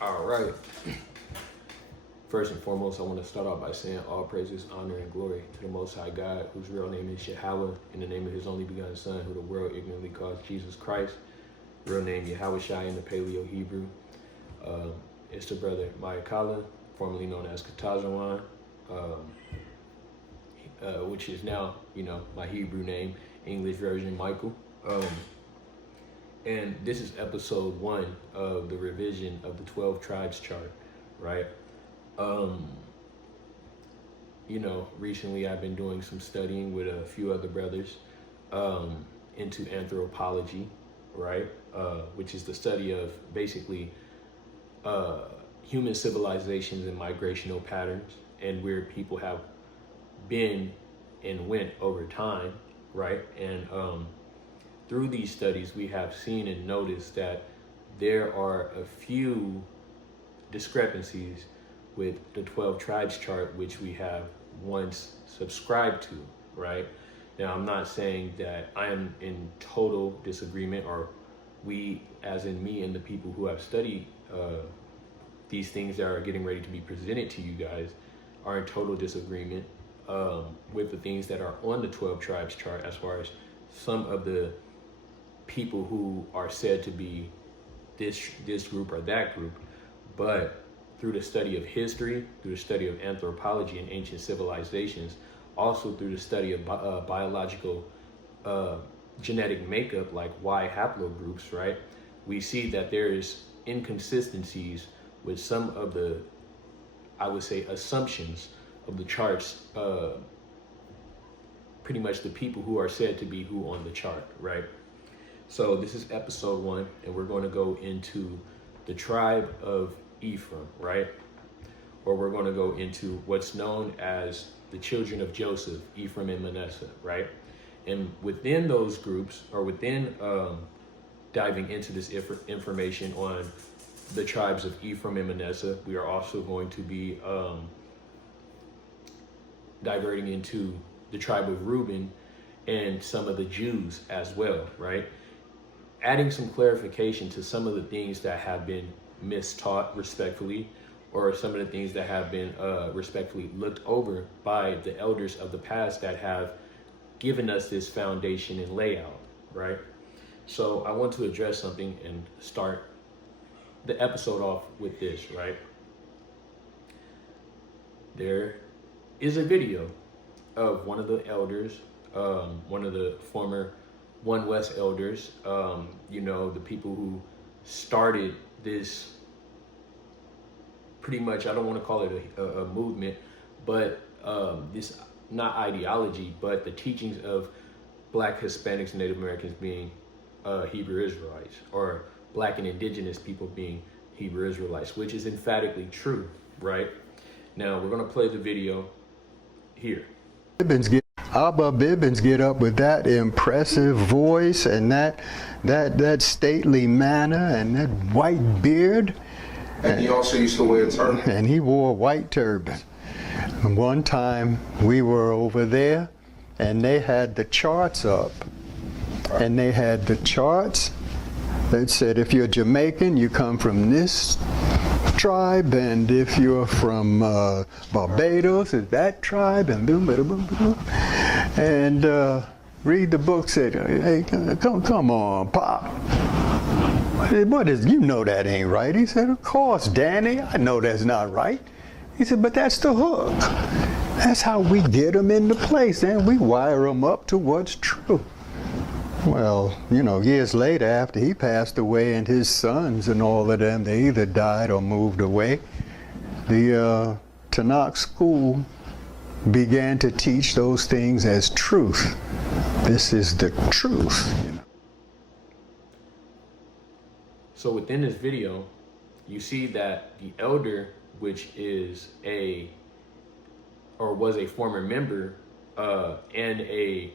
All right. First and foremost, I want to start off by saying all praises, honor, and glory to the Most High God, whose real name is Yahweh, in the name of his only begotten Son, who the world ignorantly calls Jesus Christ. Real name Yahweh Shai in the Paleo Hebrew. It's the brother Mayakala, formerly known as Katazawan, which is now, my Hebrew name, English version Michael. And this is episode 1 of the revision of the 12 tribes chart, right? Recently I've been doing some studying with a few other brothers into anthropology, right? Which is the study of basically human civilizations and migrational patterns and where people have been and went over time, right? And through these studies, we have seen and noticed that there are a few discrepancies with the 12 tribes chart, which we have once subscribed to, right? Now, I'm not saying that I am in total disagreement, or we, as in me and the people who have studied these things that are getting ready to be presented to you guys, are in total disagreement with the things that are on the 12 tribes chart, as far as some of the people who are said to be this group or that group. But through the study of history, through the study of anthropology and ancient civilizations, also through the study of biological genetic makeup, like Y haplogroups, right? We see that there is inconsistencies with some of the, I would say, assumptions of the charts, pretty much the people who are said to be who on the chart, right? So this is episode 1, and we're going to go into the tribe of Ephraim, right? Or we're going to go into what's known as the children of Joseph, Ephraim and Manasseh, right? And within those groups, or within diving into this information on the tribes of Ephraim and Manasseh, we are also going to be diverting into the tribe of Reuben and some of the Jews as well, right? Adding some clarification to some of the things that have been mistaught respectfully, or some of the things that have been respectfully looked over by the elders of the past that have given us this foundation and layout, right? So I want to address something and start the episode off with this, right? There is a video of one of the elders, one of the former One West elders, the people who started this, pretty much, I don't want to call it a movement, but this, not ideology, but the teachings of Black Hispanics and Native Americans being Hebrew Israelites, or Black and Indigenous people being Hebrew Israelites, which is emphatically true, right? Now, we're going to play the video here. Abba Bibbins get up with that impressive voice and that stately manner and that white beard. And he also used to wear a turban. And he wore a white turban. One time we were over there and they had the charts up. And they had the charts that said, if you're Jamaican, you come from this tribe, and if you're from Barbados, it's that tribe, and boom, boom, boom, boom. And read the book, said, hey, come on, Pop. What is, you know that ain't right. He said, of course, Danny, I know that's not right. He said, but that's the hook. That's how we get them into place, and we wire them up to what's true. Well, years later, after he passed away, and his sons and all of them, they either died or moved away, the Tanakh school began to teach those things as truth. This is the truth. So within this video, you see that the elder, which is was a former member and a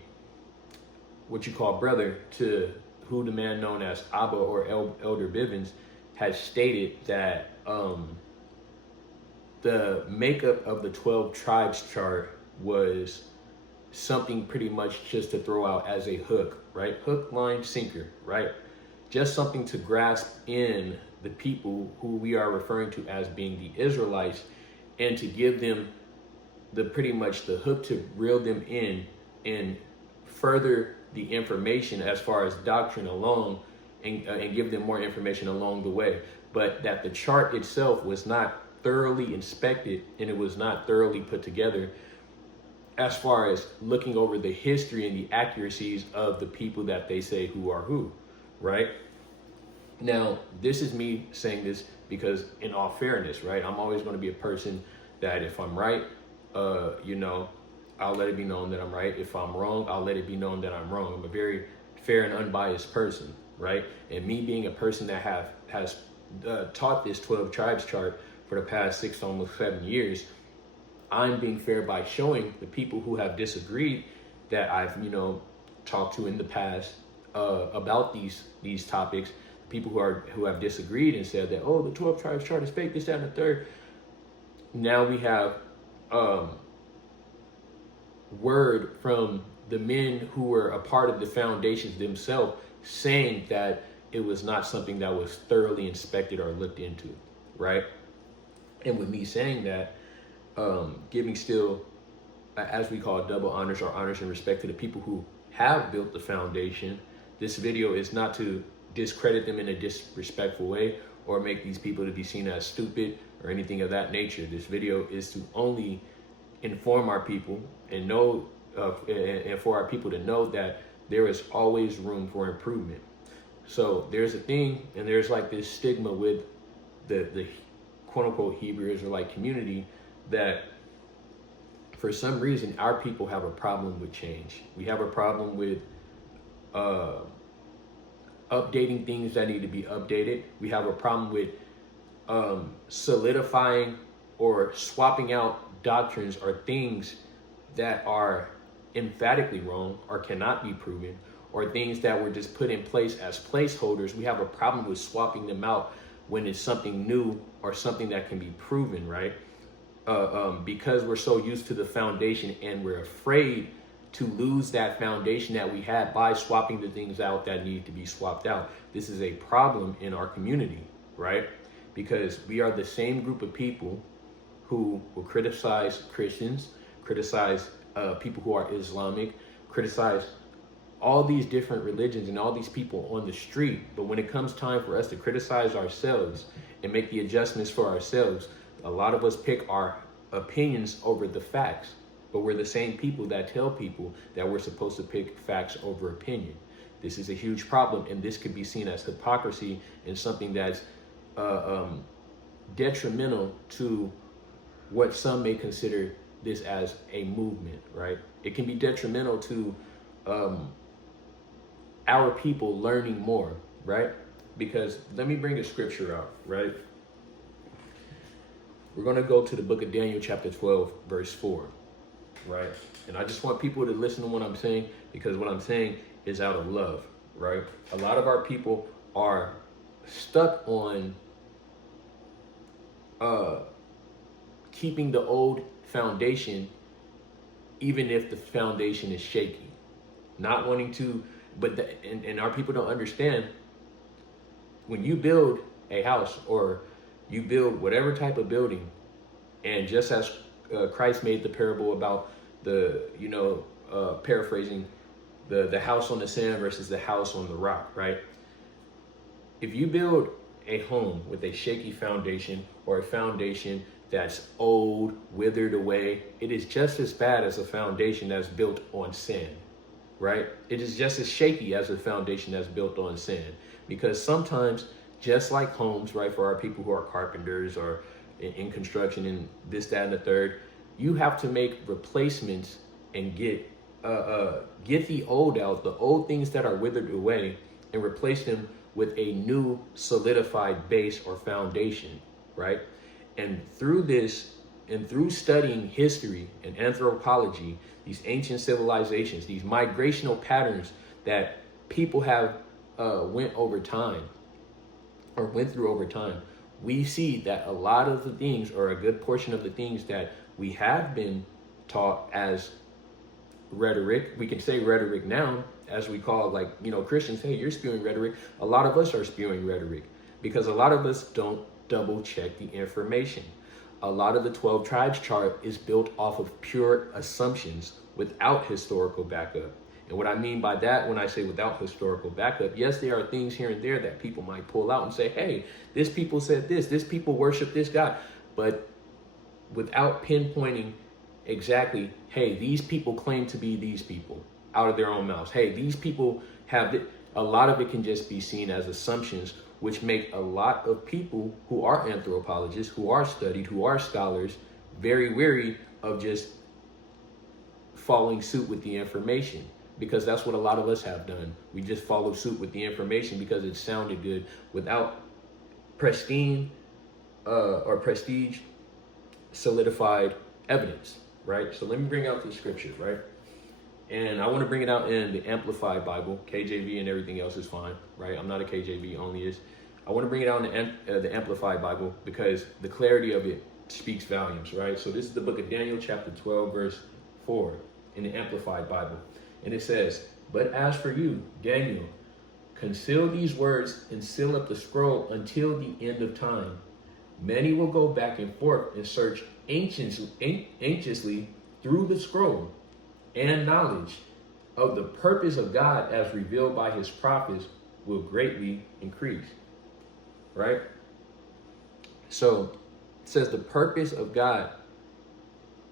what you call brother to who the man known as Abba or Elder Bivens, has stated that the makeup of the 12 tribes chart was something pretty much just to throw out as a hook, right? Hook, line, sinker, right? just something to grasp in the people who we are referring to as being the Israelites, and to give them the pretty much the hook to reel them in and further the information as far as doctrine along, and give them more information along the way. But that the chart itself was not thoroughly inspected, and it was not thoroughly put together as far as looking over the history and the accuracies of the people that they say who are who, right? Now, this is me saying this because, in all fairness, right, I'm always going to be a person that if I'm right, I'll let it be known that I'm right. If I'm wrong, I'll let it be known that I'm wrong. I'm a very fair and unbiased person, right? And me being a person that has taught this 12 tribes chart for the past 6, almost 7 years, I'm being fair by showing the people who have disagreed that I've, talked to in the past about these topics, people who have disagreed and said that, oh, the 12 tribes chart is fake, this, that, and the third. Now we have word from the men who were a part of the foundations themselves saying that it was not something that was thoroughly inspected or looked into, right? And with me saying that, giving still, as we call it, double honors or honors and respect to the people who have built the foundation. This video is not to discredit them in a disrespectful way or make these people to be seen as stupid or anything of that nature. This video is to only inform our people and know, and for our people to know that there is always room for improvement. So there's a thing, and there's like this stigma with the quote unquote Hebrew Israelite community that for some reason our people have a problem with change. We have a problem with updating things that need to be updated. We have a problem with solidifying or swapping out doctrines or things that are emphatically wrong or cannot be proven, or things that were just put in place as placeholders. We have a problem with swapping them out when it's something new or something that can be proven, right? Because we're so used to the foundation and we're afraid to lose that foundation that we had by swapping the things out that need to be swapped out. This is a problem in our community, right? Because we are the same group of people who will criticize Christians, criticize people who are Islamic, criticize all these different religions and all these people on the street. But when it comes time for us to criticize ourselves and make the adjustments for ourselves, a lot of us pick our opinions over the facts. But we're the same people that tell people that we're supposed to pick facts over opinion. This is a huge problem, and this could be seen as hypocrisy and something that's detrimental to what some may consider this as a movement, right? It can be detrimental to our people learning more, right? Because let me bring a scripture out, right? We're going to go to the book of Daniel, chapter 12, verse 4, right? And I just want people to listen to what I'm saying, because what I'm saying is out of love, right? A lot of our people are stuck on keeping the old foundation, even if the foundation is shaky. Not wanting to, and our people don't understand, when you build a house or you build whatever type of building, and just as Christ made the parable about the, paraphrasing, the house on the sand versus the house on the rock, right? If you build a home with a shaky foundation or a foundation that's old, withered away, it is just as bad as a foundation that's built on sand, right? It is just as shaky as a foundation that's built on sand. Because sometimes, just like homes, right, for our people who are carpenters or in construction and this, that, and the third, you have to make replacements and get the old out, the old things that are withered away, and replace them with a new solidified base or foundation, right? And through this, and through studying history and anthropology, these ancient civilizations, these migrational patterns that people have went through over time, we see that a lot of the things, or a good portion of the things that we have been taught as rhetoric. We can say rhetoric now, as we call, like, you know, Christians, hey, you're spewing rhetoric. A lot of us are spewing rhetoric because a lot of us don't double check the information. A lot of the 12 tribes chart is built off of pure assumptions without historical backup. And what I mean by that, when I say without historical backup, yes, there are things here and there that people might pull out and say, hey, this people said this people worship this God. But without pinpointing exactly, hey, these people claim to be these people out of their own mouths. Hey, these people have it. A lot of it can just be seen as assumptions, which make a lot of people who are anthropologists, who are studied, who are scholars, very wary of just following suit with the information. Because that's what a lot of us have done. We just follow suit with the information because it sounded good without prestige solidified evidence, right? So let me bring out the scriptures, right? And I want to bring it out in the Amplified Bible. KJV and everything else is fine, right? I'm not a KJV onlyist. I want to bring it out in the Amplified Bible because the clarity of it speaks volumes, right? So this is the book of Daniel, chapter 12, verse 4 in the Amplified Bible. And it says, but as for you, Daniel, conceal these words and seal up the scroll until the end of time. Many will go back and forth and search anxiously through the scroll, and knowledge of the purpose of God as revealed by his prophets will greatly increase. Right? So it says the purpose of God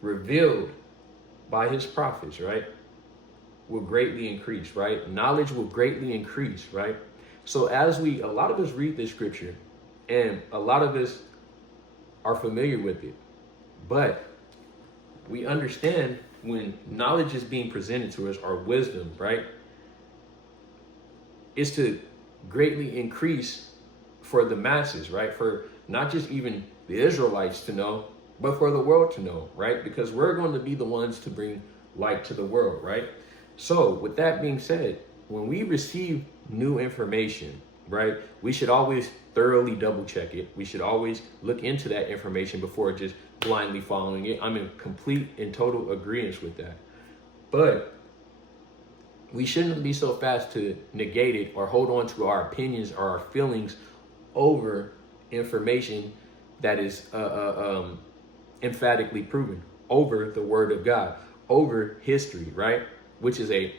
revealed by his prophets, right, will greatly increase, right? Knowledge will greatly increase, right? So as a lot of us read this scripture and a lot of us are familiar with it, but we understand when knowledge is being presented to us, or wisdom, right, is to greatly increase for the masses, right? For not just even the Israelites to know, but for the world to know, right? Because we're going to be the ones to bring light to the world, right? So with that being said, when we receive new information, right, we should always thoroughly double check it. We should always look into that information before just blindly following it. I'm in complete and total agreement with that. But we shouldn't be so fast to negate it or hold on to our opinions or our feelings over information that is emphatically proven, over the word of God, over history, right? Which is a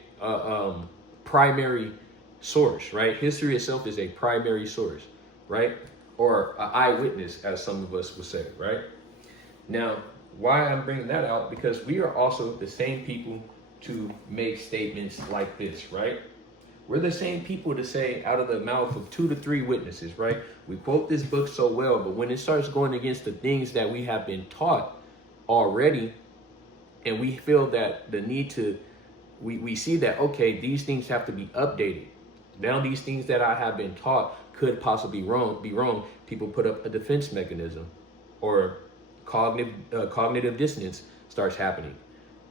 primary source, right? History itself is a primary source, right? Or an eyewitness, as some of us would say, right? Now, why I'm bringing that out, because we are also the same people to make statements like this, right? We're the same people to say out of the mouth of 2 to 3 witnesses, right? We quote this book so well, but when it starts going against the things that we have been taught already, and we feel that the need to, we see that, okay, these things have to be updated. Now these things that I have been taught could possibly be wrong. People put up a defense mechanism, or cognitive dissonance starts happening,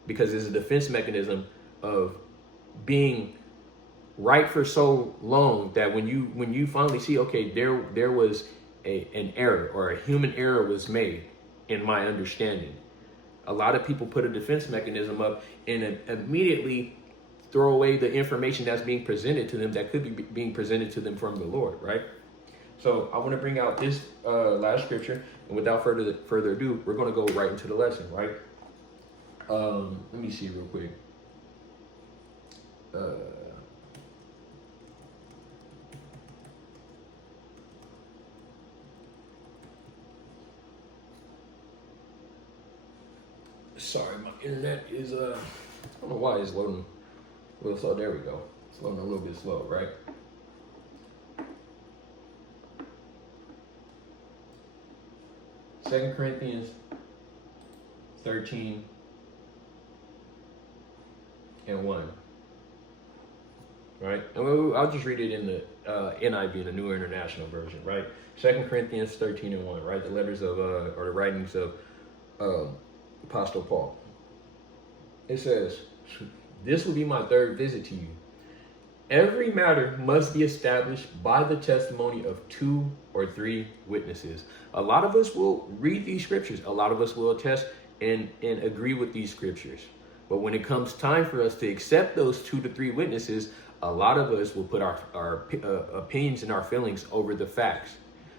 because there's a defense mechanism of being right for so long that when you finally see, okay, there was an error, or a human error was made in my understanding. A lot of people put a defense mechanism up and immediately throw away the information that's being presented to them that could be being presented to them from the Lord, right? So I want to bring out this last scripture, and without further ado, we're going to go right into the lesson, right? Let me see real quick. Sorry, my internet is, I don't know why it's loading a little slow. There we go. It's loading a little bit slow, right? Second Corinthians 13 and 1. Right? And I'll just read it in the NIV, the New International Version, right? 2 Corinthians 13 and 1, right? The letters of, or the writings of Apostle Paul. It says, this will be my third visit to you. Every matter must be established by the testimony of 2 or 3 witnesses. A lot of us will read these scriptures. A lot of us will attest and agree with these scriptures. But when it comes time for us to accept those 2 to 3 witnesses, a lot of us will put our opinions and our feelings over the facts.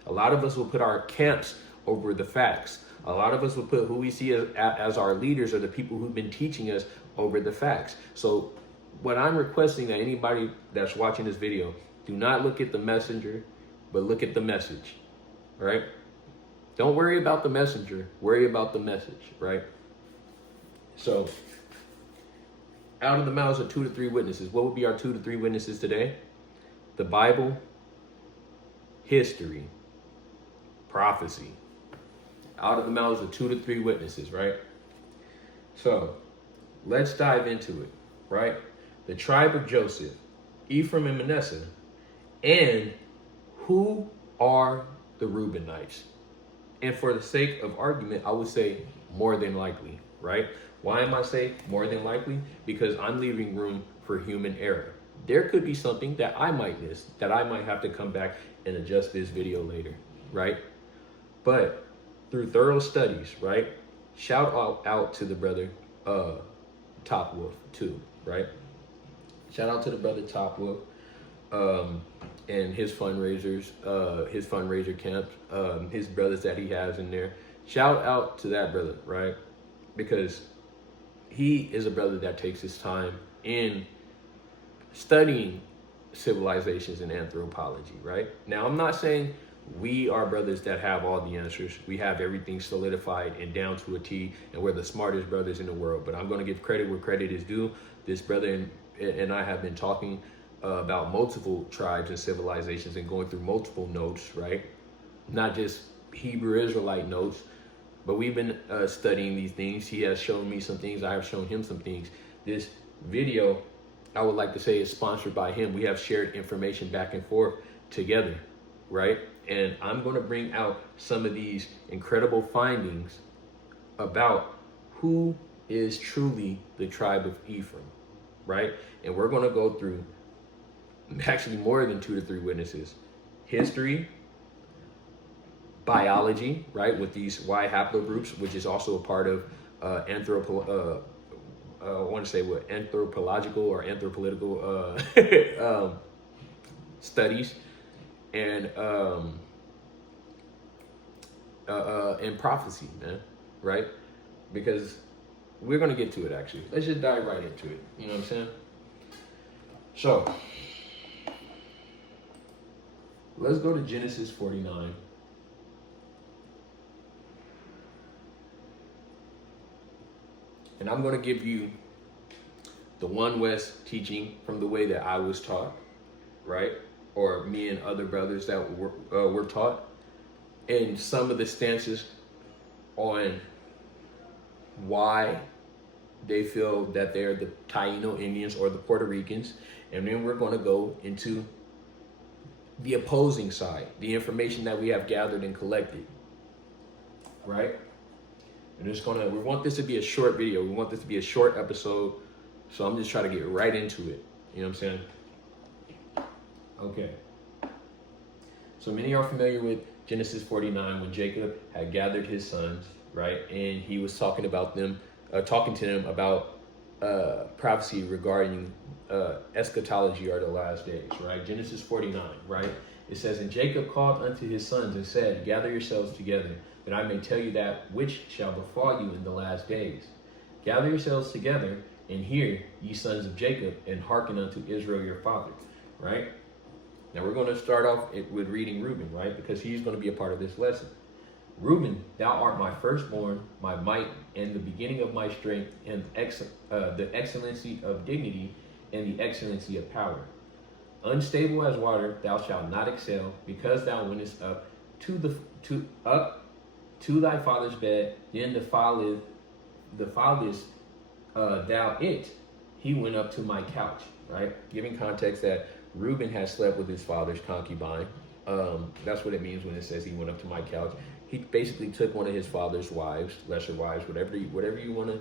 A lot of us will put our camps over the facts. A lot of us will put who we see as our leaders or the people who've been teaching us over the facts. So what I'm requesting that anybody that's watching this video, do not look at the messenger, but look at the message, right? Don't worry about the messenger, worry about the message, right? So out of the mouths of 2 to 3 witnesses, what would be our 2 to 3 witnesses today? The Bible, history, prophecy. Out of the mouths of 2 to 3 witnesses, right? So let's dive into it, right? The tribe of Joseph, Ephraim and Manasseh, and who are the Reubenites? And for the sake of argument, I would say more than likely, right? Why am I saying more than likely? Because I'm leaving room for human error. There could be something that I might miss, that I might have to come back and adjust this video later, right? But through thorough studies, right? Shout out to the brother Top Wolf too, right? Shout out to the brother Top Wolf and his fundraisers, his fundraiser camps, his brothers that he has in there. Shout out to that brother, right? Because he is a brother that takes his time in studying civilizations and anthropology, right? Now, I'm not saying we are brothers that have all the answers. We have everything solidified and down to a T, and we're the smartest brothers in the world. But I'm going to give credit where credit is due. This brother and I have been talking about multiple tribes and civilizations and going through multiple notes, right? Not just Hebrew Israelite notes, but we've been studying these things. He has shown me some things. I have shown him some things. This video, I would like to say, is sponsored by him. We have shared information back and forth together, right? And I'm going to bring out some of these incredible findings about who is truly the tribe of Ephraim, right? And we're going to go through actually more than 2 to 3 witnesses. History, biology, right, with these Y haplogroups, which is also a part of anthropological or anthropolitical studies, and prophecy, man, right? Because we're gonna get to it. Actually, let's just dive right into it. You know what I'm saying? So let's go to Genesis 49. And I'm going to give you the One West teaching from the way that I was taught, right? Or me and other brothers that were taught. And some of the stances on why they feel that they're the Taino Indians or the Puerto Ricans. And then we're going to go into the opposing side, the information that we have gathered and collected, right? And we want this to be a short video. We want this to be a short episode. So I'm just trying to get right into it. You know what I'm saying? Okay. So many are familiar with Genesis 49 when Jacob had gathered his sons, right? And he was talking to them about prophecy regarding eschatology or the last days, right? Genesis 49, right? It says, "And Jacob called unto his sons and said, Gather yourselves together, that I may tell you that which shall befall you in the last days. Gather yourselves together, and hear, ye sons of Jacob, and hearken unto Israel your father," right? Now we're going to start off with reading Reuben, right? Because he's going to be a part of this lesson. "Reuben, thou art my firstborn, my might, and the beginning of my strength, and the excellency of dignity, and the excellency of power. Unstable as water, thou shalt not excel, because thou wentest up to thy father's bed, then defilest thou it. He went up to my couch," right? Giving context that Reuben has slept with his father's concubine. That's what it means when it says he went up to my couch. He basically took one of his father's wives, lesser wives, whatever you want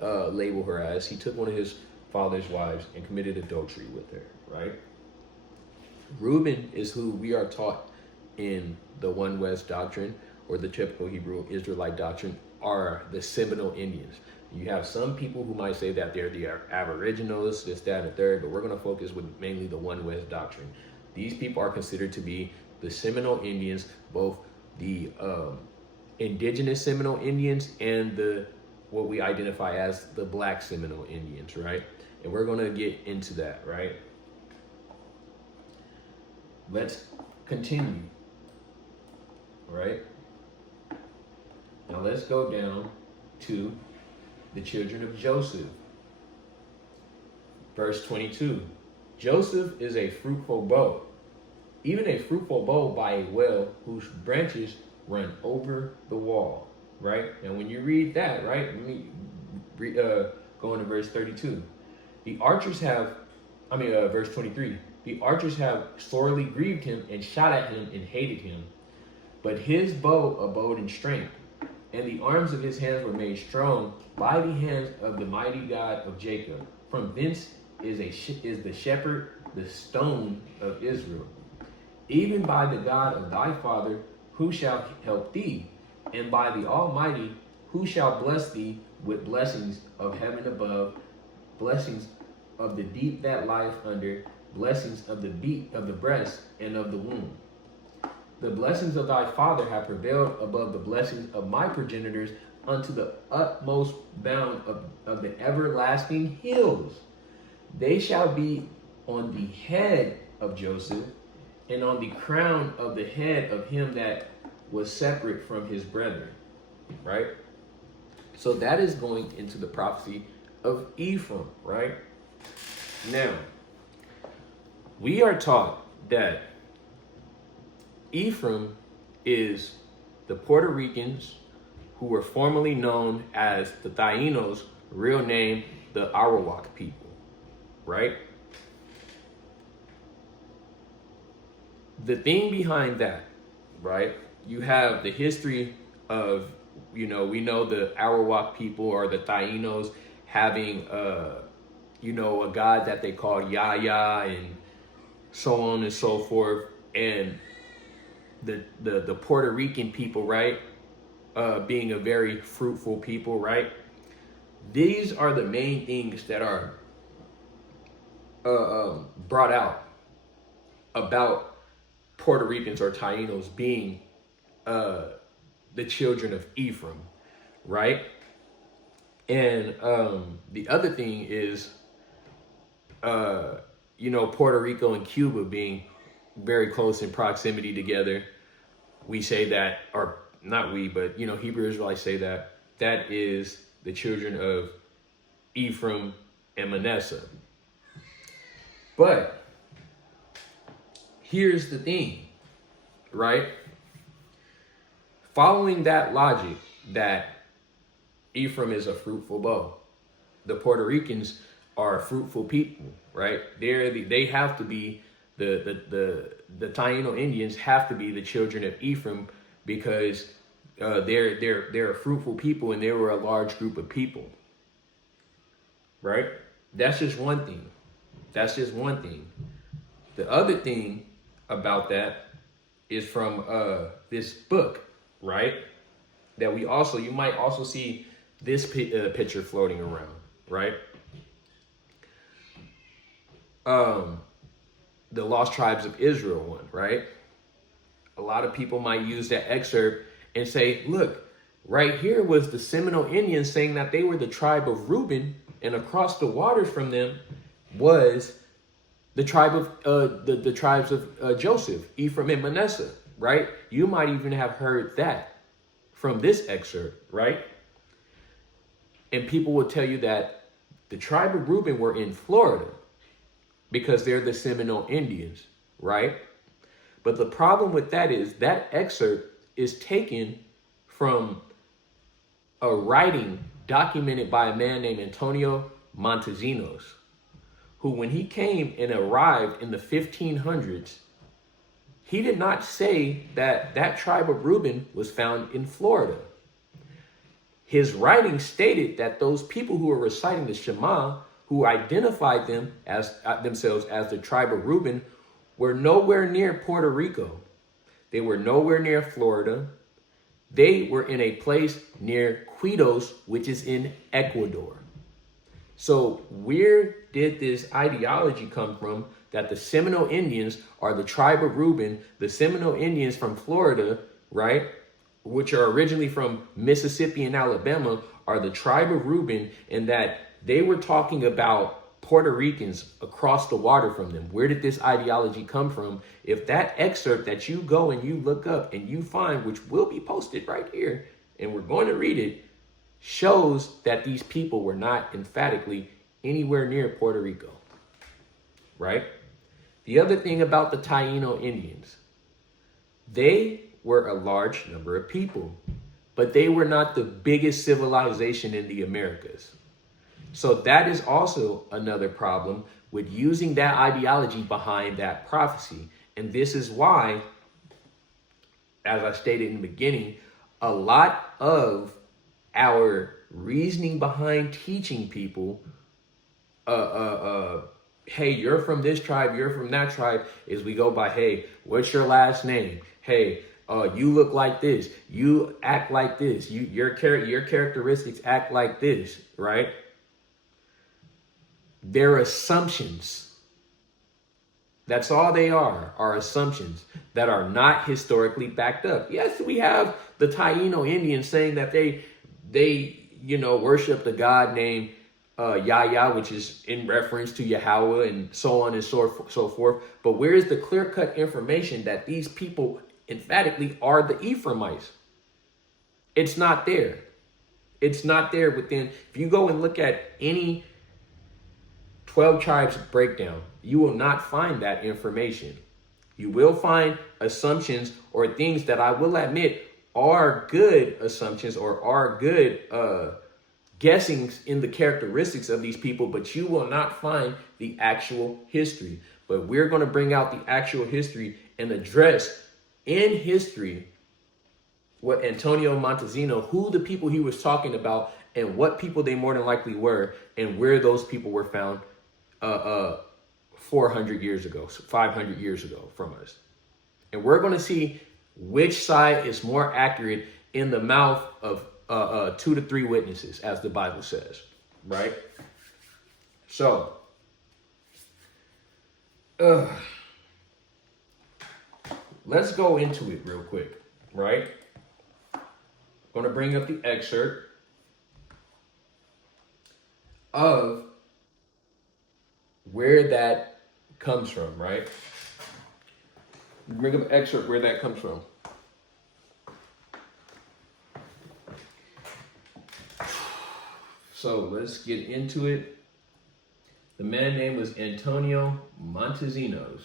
to label her as. He took one of his father's wives and committed adultery with her, right? Reuben is who we are taught in the One West doctrine, or the typical Hebrew Israelite doctrine, are the Seminole Indians. You have some people who might say that they're the aboriginals, this, that, and the third, but we're going to focus with mainly the One West doctrine. These people are considered to be the Seminole Indians, both the indigenous Seminole Indians and the what we identify as the Black Seminole Indians, right? And we're going to get into that, right? Let's continue, right? Now let's go down to the children of Joseph. Verse 22. Joseph is a fruitful bough, even a fruitful bough by a well whose branches run over the wall. Right? And when you read that, right, let me go into verse 32. Verse 23. The archers have sorely grieved him and shot at him and hated him. But his bow abode in strength, and the arms of his hands were made strong by the hands of the mighty God of Jacob. From thence is the shepherd, the stone of Israel. Even by the God of thy father, who shall help thee? And by the Almighty, who shall bless thee with blessings of heaven above, blessings of the deep that lieth under, blessings of the beat of the breast and of the womb. The blessings of thy father have prevailed above the blessings of my progenitors unto the utmost bound of the everlasting hills. They shall be on the head of Joseph, and on the crown of the head of him that was separate from his brethren, right? So that is going into the prophecy of Ephraim, right? Now, we are taught that Ephraim is the Puerto Ricans who were formerly known as the Taínos, real name, the Arawak people, right? The thing behind that, right? You have the history of, we know the Arawak people or the Taínos having, a god that they called Yaya and so on and so forth. And the Puerto Rican people, right? Being a very fruitful people, right? These are the main things that are brought out about Puerto Ricans or Taínos being the children of Ephraim, right? And the other thing is, Puerto Rico and Cuba being very close in proximity together. We say that, or not we, but, Hebrew Israelites say that is the children of Ephraim and Manasseh. But here's the thing, right? Following that logic that Ephraim is a fruitful bough, the Puerto Ricans are fruitful people, right? They have to be the Taíno Indians have to be the children of Ephraim because they're a fruitful people and they were a large group of people, right? That's just one thing. The other thing about that is from this book, right? That you might also see this picture floating around, right? The Lost Tribes of Israel one, right? A lot of people might use that excerpt and say, look, right here was the Seminole Indians saying that they were the tribe of Reuben, and across the waters from them was the tribe of the tribes of Joseph, Ephraim and Manasseh, right? You might even have heard that from this excerpt, right? And people will tell you that the tribe of Reuben were in Florida because they're the Seminole Indians, right? But the problem with that is that excerpt is taken from a writing documented by a man named Antonio Montesinos, who, when he came and arrived in the 1500s, he did not say that that tribe of Reuben was found in Florida. His writing stated that those people who were reciting the Shema, who identified them as themselves as the tribe of Reuben, were nowhere near Puerto Rico. They were nowhere near Florida. They were in a place near Quitos, which is in Ecuador. So where did this ideology come from that the Seminole Indians are the tribe of Reuben, the Seminole Indians from Florida, right, which are originally from Mississippi and Alabama, are the tribe of Reuben, and that they were talking about Puerto Ricans across the water from them? Where did this ideology come from? If that excerpt that you go and you look up and you find, which will be posted right here, and we're going to read it, shows that these people were not emphatically anywhere near Puerto Rico, right? The other thing about the Taino Indians, they were a large number of people, but they were not the biggest civilization in the Americas. So that is also another problem with using that ideology behind that prophecy. And this is why, as I stated in the beginning, a lot of our reasoning behind teaching people, hey, you're from this tribe, you're from that tribe, is we go by, hey, what's your last name? Hey, you look like this, you act like this, your characteristics act like this, right? They're assumptions. That's all they are assumptions that are not historically backed up. Yes, we have the Taino Indians saying that they worship the god named Yahya, which is in reference to Yahweh, and so on and so forth. But where is the clear-cut information that these people emphatically are the Ephraimites? It's not there. It's not there within. If you go and look at any 12 tribes breakdown, you will not find that information. You will find assumptions or things that I will admit are good assumptions or are good guessings in the characteristics of these people, but you will not find the actual history. But we're going to bring out the actual history and address in history what Antonio Montezino, who the people he was talking about, and what people they more than likely were, and where those people were found 400 years ago, 500 years ago from us. And we're going to see which side is more accurate in the mouth of 2 to 3 witnesses, as the Bible says, right? So, let's go into it real quick, right? I'm going to bring up the excerpt of where that comes from, right? Bring up an excerpt where that comes from. So let's get into it. The man's name was Antonio Montesinos.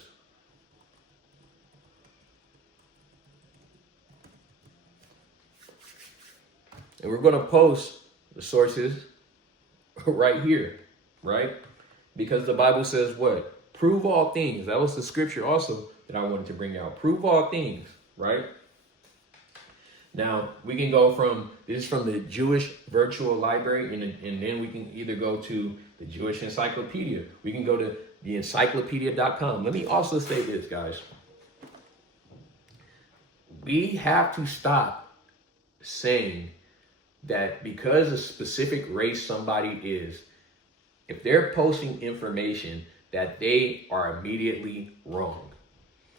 And we're going to post the sources right here, right? Because the Bible says what? Prove all things. That was the scripture also that I wanted to bring out. Prove all things, right? Now, we can go from, this is from the Jewish Virtual Library, and then we can either go to the Jewish Encyclopedia. We can go to the encyclopedia.com. Let me also say this, guys. We have to stop saying that because a specific race somebody is, if they're posting information, that they are immediately wrong.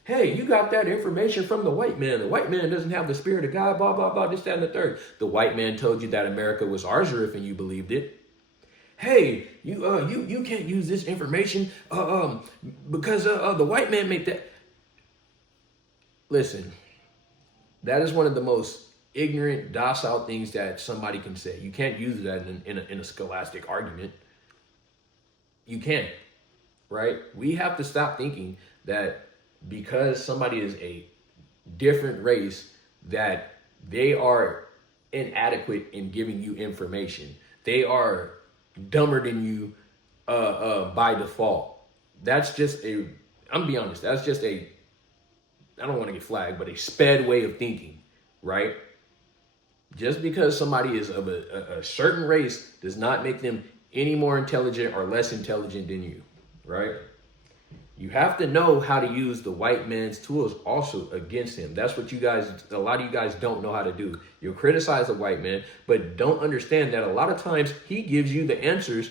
Hey, you got that information from the white man. The white man doesn't have the spirit of God, blah, blah, blah, this, that, and the third. The white man told you that America was Arzareth and you believed it. Hey, you can't use this information because the white man made that. Listen, that is one of the most ignorant, docile things that somebody can say. You can't use that in a scholastic argument. You can't, right? We have to stop thinking that because somebody is a different race, that they are inadequate in giving you information. They are dumber than you by default. That's just I'm gonna be honest, that's just I don't want to get flagged, but a sped way of thinking, right? Just because somebody is of a certain race does not make them any more intelligent or less intelligent than you, right? You have to know how to use the white man's tools also against him. That's what a lot of you guys don't know how to do. You'll criticize the white man, but don't understand that a lot of times he gives you the answers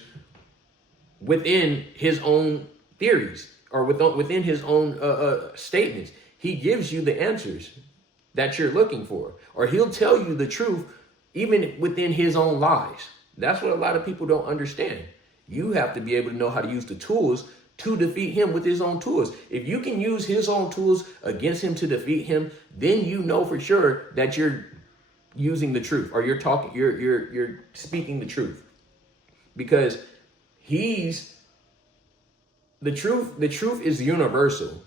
within his own theories or within his own statements. He gives you the answers that you're looking for, or he'll tell you the truth even within his own lies. That's what a lot of people don't understand. You have to be able to know how to use the tools to defeat him with his own tools. If you can use his own tools against him to defeat him, then you know for sure that you're using the truth, or you're speaking the truth, because the truth is universal.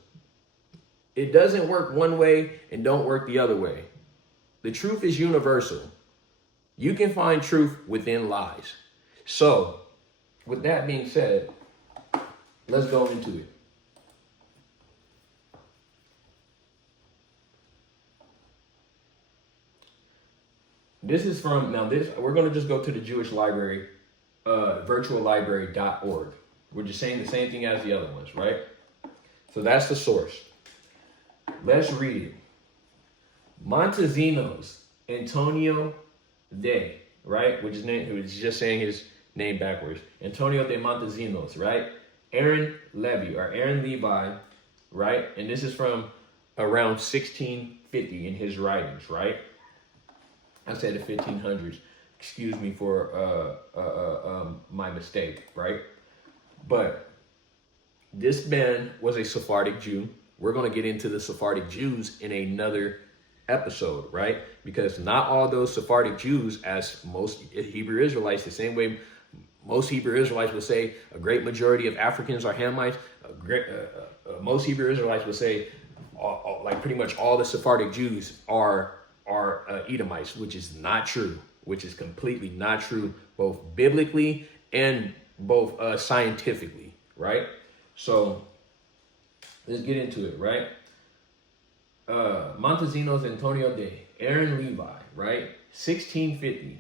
It doesn't work one way and don't work the other way. The truth is universal. You can find truth within lies. So, with that being said, let's go into it. This is from, we're going to just go to the Jewish library, virtuallibrary.org. We're just saying the same thing as the other ones, right? So that's the source. Let's read it. Montesinos Antonio de, right? Which is just saying his name backwards. Antonio de Montesinos, right? Aaron Levi, right? And this is from around 1650 in his writings, right? I said the 1500s. Excuse me for my mistake, right? But this man was a Sephardic Jew. We're going to get into the Sephardic Jews in another episode, right? Because not all those Sephardic Jews, as most Hebrew Israelites, the same way most Hebrew Israelites would say a great majority of Africans are Hamites, most Hebrew Israelites would say like pretty much all the Sephardic Jews are Edomites, which is not true, which is completely not true, both biblically and both scientifically, right? So let's get into it, right? Montesinos Antonio de, Aaron Levi, right? 1650,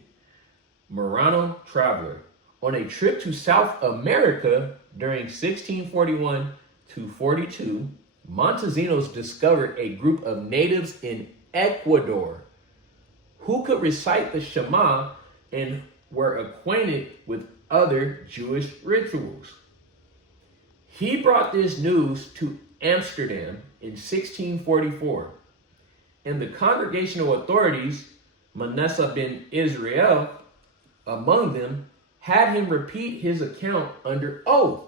Marrano traveler. On a trip to South America during 1641 to 42, Montesinos discovered a group of natives in Ecuador who could recite the Shema and were acquainted with other Jewish rituals. He brought this news to Amsterdam in 1644, and the congregational authorities, Manasseh ben Israel among them, had him repeat his account under oath.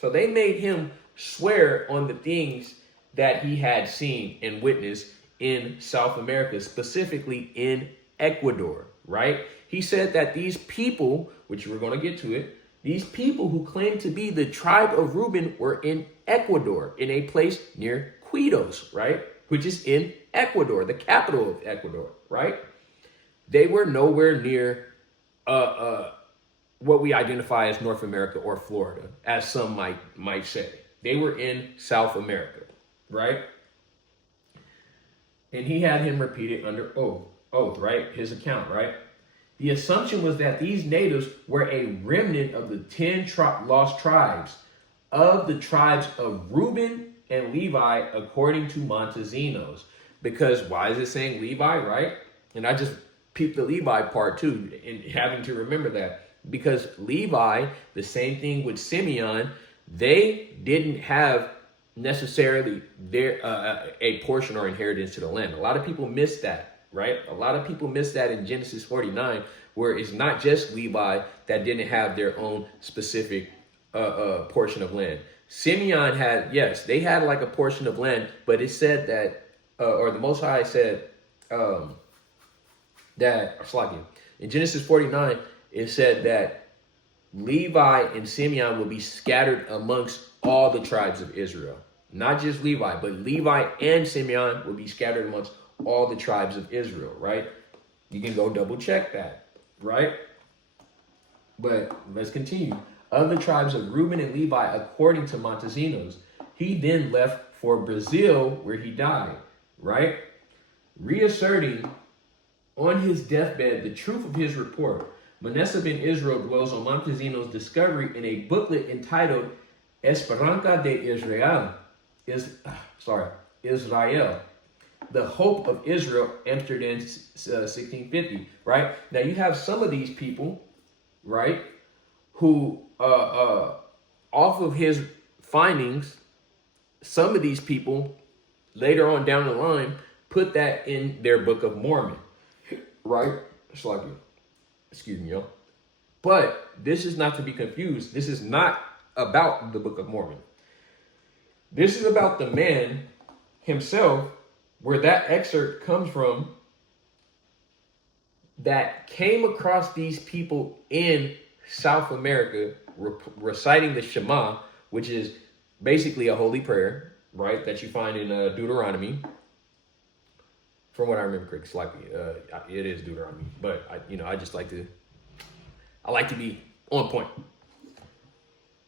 So they made him swear on the things that he had seen and witnessed in South America, specifically in Ecuador, right? He said that these people, which we're going to get to it, these people who claimed to be the tribe of Reuben were in Ecuador, in a place near Quitos, right? Which is in Ecuador, the capital of Ecuador, right? They were nowhere near what we identify as North America or Florida, as some might say. They were in South America, right? And he had him repeat it under oath, right? His account, right? The assumption was that these natives were a remnant of the 10 lost tribes of the tribes of Reuben and Levi, according to Montesinos. Because why is it saying Levi, right? And I just peeped the Levi part too, and having to remember that. Because Levi, the same thing with Simeon, they didn't have necessarily their a portion or inheritance to the land. A lot of people miss that, right? A lot of people miss that in Genesis 49, where it's not just Levi that didn't have their own specific portion of land. Simeon had, yes, they had like a portion of land, but it said that, or the Most High said in Genesis 49, it said that Levi and Simeon will be scattered amongst all the tribes of Israel. Not just Levi, but Levi and Simeon will be scattered amongst all the tribes of Israel, right? You can go double check that, right? But let's continue. Of the tribes of Reuben and Levi, according to Montesinos, he then left for Brazil, where he died, right? Reasserting on his deathbed the truth of his report, Manasseh ben Israel dwells on Montesinos' discovery in a booklet entitled Esperanza de Israel Israel. The hope of Israel entered in 1650, right? Now you have some of these people, right, who off of his findings, some of these people later on down the line put that in their Book of Mormon, right? It's like, excuse me, y'all. But this is not to be confused. This is not about the Book of Mormon. This is about the man himself, where that excerpt comes from, that came across these people in South America reciting the Shema, which is basically a holy prayer, right, that you find in Deuteronomy. From what I remember correctly, slightly, it is Deuteronomy, but I just like to be on point.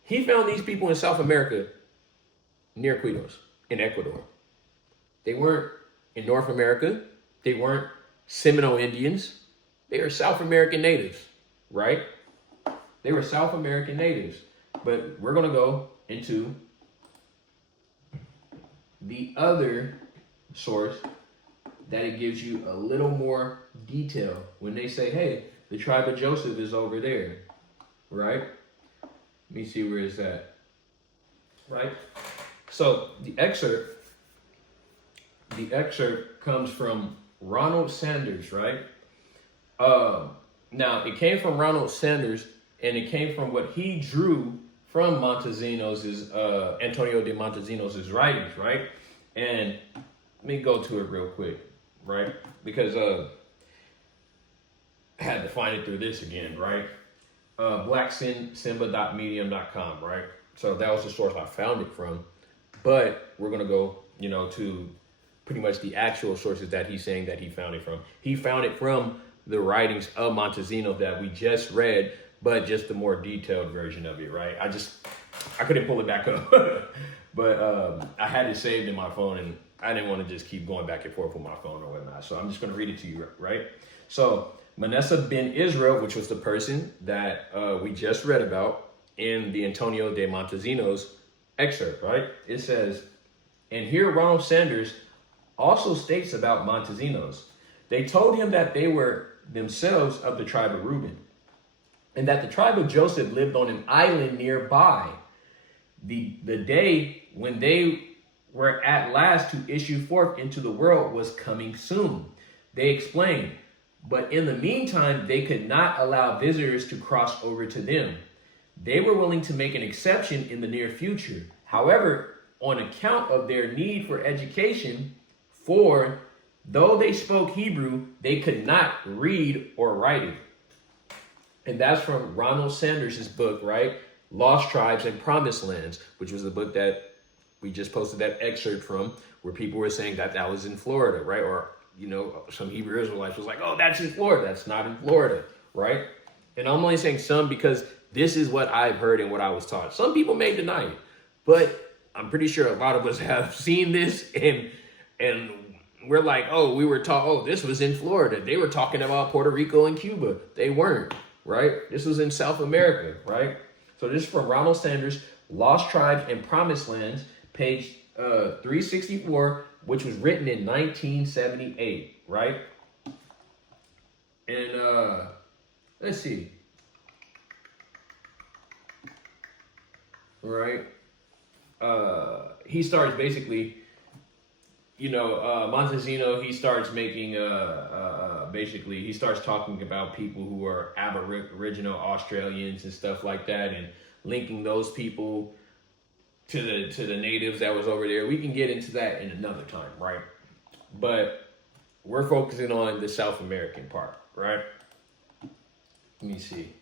He found these people in South America near Quitos in Ecuador. They weren't in North America. They weren't Seminole Indians. They were South American natives, right? They were South American natives. But we're going to go into the other source that it gives you a little more detail when they say, hey, the tribe of Joseph is over there, right? Let me see where it's at, right? So the excerpt comes from Ronald Sanders, right? Now, it came from Ronald Sanders, and it came from what he drew from Montesinos' Antonio de Montesinos' writings, right? And let me go to it real quick, right? Because I had to find it through this again, right? blacksimba.medium.com, right? So that was the source I found it from. But we're going to go, to pretty much the actual sources that he's saying that he found it from. He found it from the writings of Montesinos that we just read, but just the more detailed version of it, right? I couldn't pull it back up, but I had it saved in my phone, and I didn't want to just keep going back and forth with my phone or whatnot. So I'm just going to read it to you, right? So Manasseh ben Israel, which was the person that we just read about in the Antonio de Montesinos excerpt, right? It says, and here Ronald Sanders also states about Montesinos. They told him that they were themselves of the tribe of Reuben, and that the tribe of Joseph lived on an island nearby. The day when they were at last to issue forth into the world was coming soon. They explained, but in the meantime, they could not allow visitors to cross over to them. They were willing to make an exception in the near future. However, on account of their need for education, for though they spoke Hebrew, they could not read or write it. And that's from Ronald Sanders' book, right? Lost Tribes and Promised Lands, which was the book that we just posted that excerpt from, where people were saying that was in Florida, right? Or, some Hebrew Israelites was like, oh, that's in Florida. That's not in Florida, right? And I'm only saying some because this is what I've heard and what I was taught. Some people may deny it, but I'm pretty sure a lot of us have seen this, and we're like, oh, we were taught, oh, this was in Florida. They were talking about Puerto Rico and Cuba. They weren't, right? This was in South America, right? So this is from Ronald Sanders, Lost Tribes and Promised Lands, page 364, which was written in 1978, right? And let's see. Right? He starts basically, Montesino, he starts making, basically, he starts talking about people who are Aboriginal Australians and stuff like that, and linking those people to the natives that was over there. We can get into that in another time, right? But we're focusing on the South American part, right? Let me see.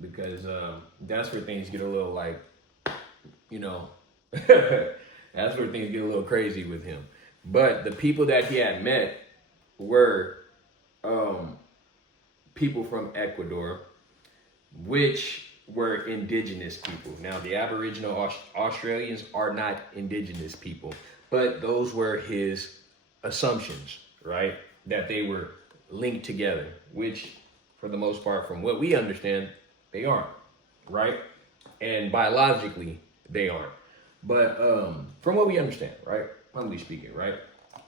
Because that's where things get a little that's where things get a little crazy with him. But the people that he had met were people from Ecuador, which were indigenous people. Now, the Aboriginal Australians are not indigenous people, but those were his assumptions, right? That they were linked together, which for the most part, from what we understand, they aren't, right? And biologically, they aren't. But from what we understand, right? Humbly speaking, right?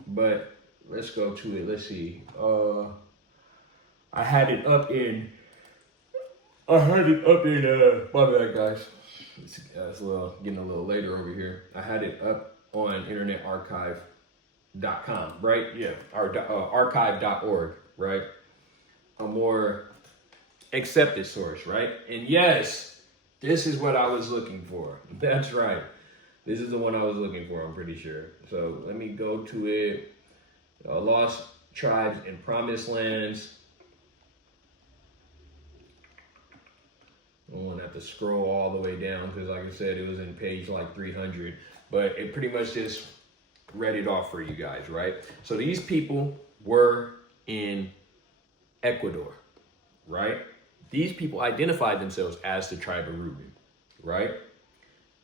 But let's go to it. Let's see. I had it up in, my bad guys. It's getting a little later over here. I had it up on Internet Archive.com, right? Yeah, archive.org, right? A more accepted source, right? And yes, this is what I was looking for. That's right. This is the one I was looking for, I'm pretty sure. So let me go to it. Lost Tribes and Promised Lands. I don't want to have to scroll all the way down because, like I said, it was in page like 300. But it pretty much just read it off for you guys, right? So these people were in Ecuador, right? These people identified themselves as the tribe of Reuben, right?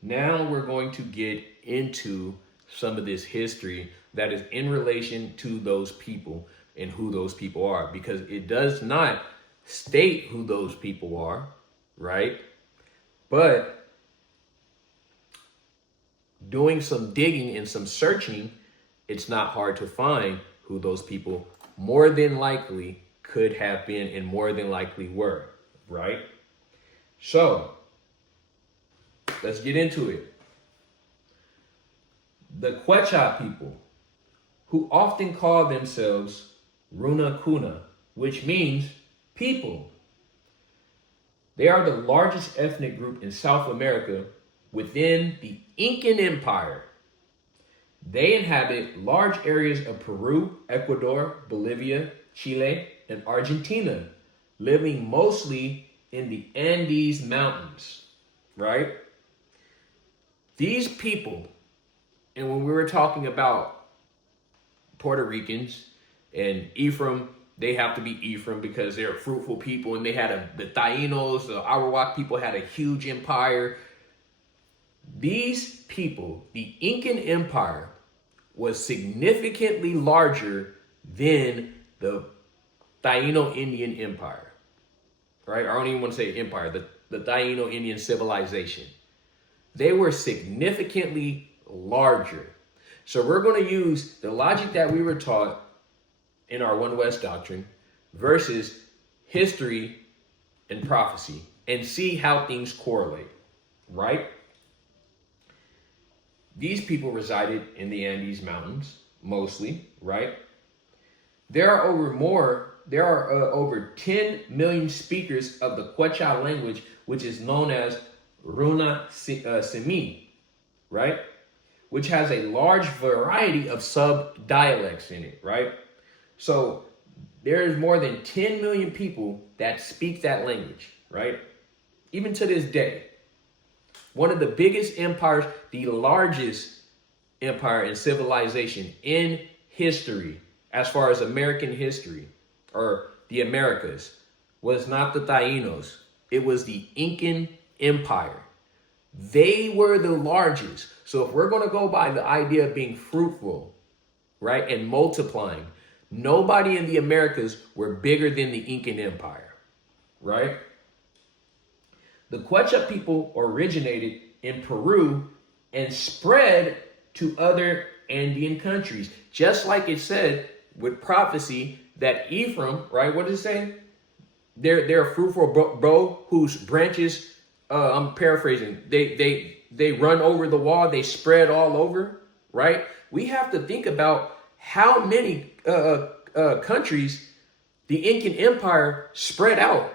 Now we're going to get into some of this history that is in relation to those people and who those people are, because it does not state who those people are, right? But doing some digging and some searching, it's not hard to find who those people more than likely could have been and more than likely were, right? So let's get into it. The Quechua people, who often call themselves Runa Kuna, which means people. They are the largest ethnic group in South America within the Incan Empire. They inhabit large areas of Peru, Ecuador, Bolivia, Chile, and Argentina, living mostly in the Andes Mountains, right? These people, and when we were talking about Puerto Ricans and Ephraim, they have to be Ephraim because they're fruitful people, and they had the Taínos, the Arawak people had a huge empire. These people, the Incan Empire, was significantly larger than the Taíno Indian Empire, right? I don't even want to say empire, the Taíno Indian civilization. They were significantly larger. So we're going to use the logic that we were taught in our One West doctrine versus history and prophecy and see how things correlate, right? These people resided in the Andes Mountains mostly, right? There are over 10 million speakers of the Quechua language, which is known as Runa Simi, right? Which has a large variety of sub-dialects in it, right? So there's more than 10 million people that speak that language, right? Even to this day. One of the biggest empires, the largest empire and civilization in history, as far as American history, or the Americas, was not the Taínos. It was the Incan Empire. They were the largest. So if we're going to go by the idea of being fruitful, right, and multiplying, nobody in the Americas were bigger than the Incan Empire, right? The Quechua people originated in Peru and spread to other Andean countries, just like it said with prophecy that Ephraim, right? What does it say? They're a fruitful bow whose branches, I'm paraphrasing, they run over the wall, they spread all over, right? We have to think about how many countries the Incan Empire spread out,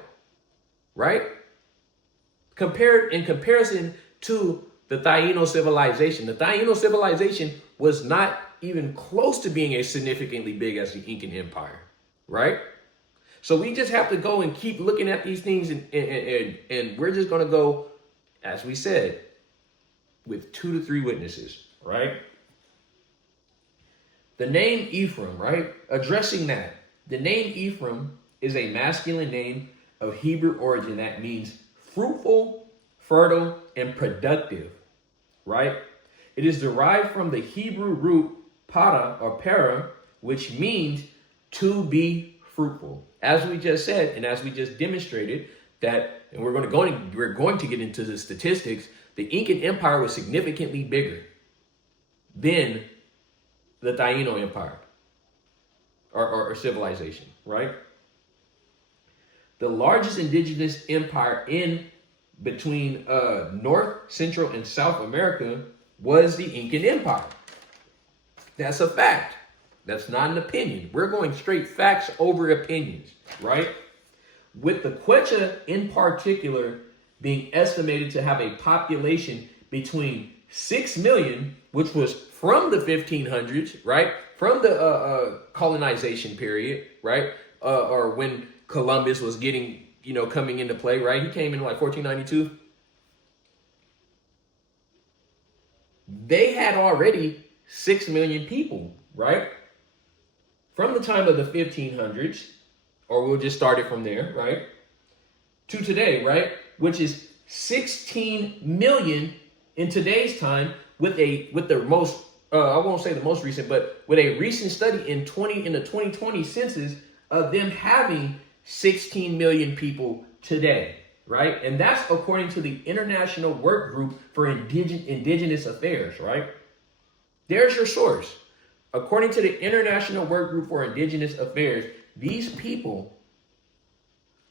right? In comparison to the Taíno civilization. The Taíno civilization was not even close to being as significantly big as the Incan Empire, right? So we just have to go and keep looking at these things, and we're just going to go, as we said, with 2 to 3 witnesses, right? The name Ephraim, right? Addressing that. The name Ephraim is a masculine name of Hebrew origin that means fruitful, fertile, and productive, right? It is derived from the Hebrew root para or para, which means to be fruitful. As we just said, and as we just demonstrated, that, and we're going to get into the statistics, the Incan Empire was significantly bigger than the Taino Empire or civilization, right? The largest indigenous empire in between North, Central, and South America was the Incan Empire. That's a fact. That's not an opinion. We're going straight facts over opinions, right? With the Quechua in particular being estimated to have a population between 6 million, which was from the 1500s, right? From the colonization period, right? Or when Columbus was getting, coming into play, right? He came in like 1492. They had already 6 million people, right? From the time of the 1500s, or we'll just start it from there, right? To today, right? Which is 16 million in today's time with the most, I won't say the most recent, but with a recent study in the 2020 census of them having 16 million people today, right? And that's according to the International Work Group for Indigenous Affairs, right? There's your source. According to the International Work Group for Indigenous Affairs, these people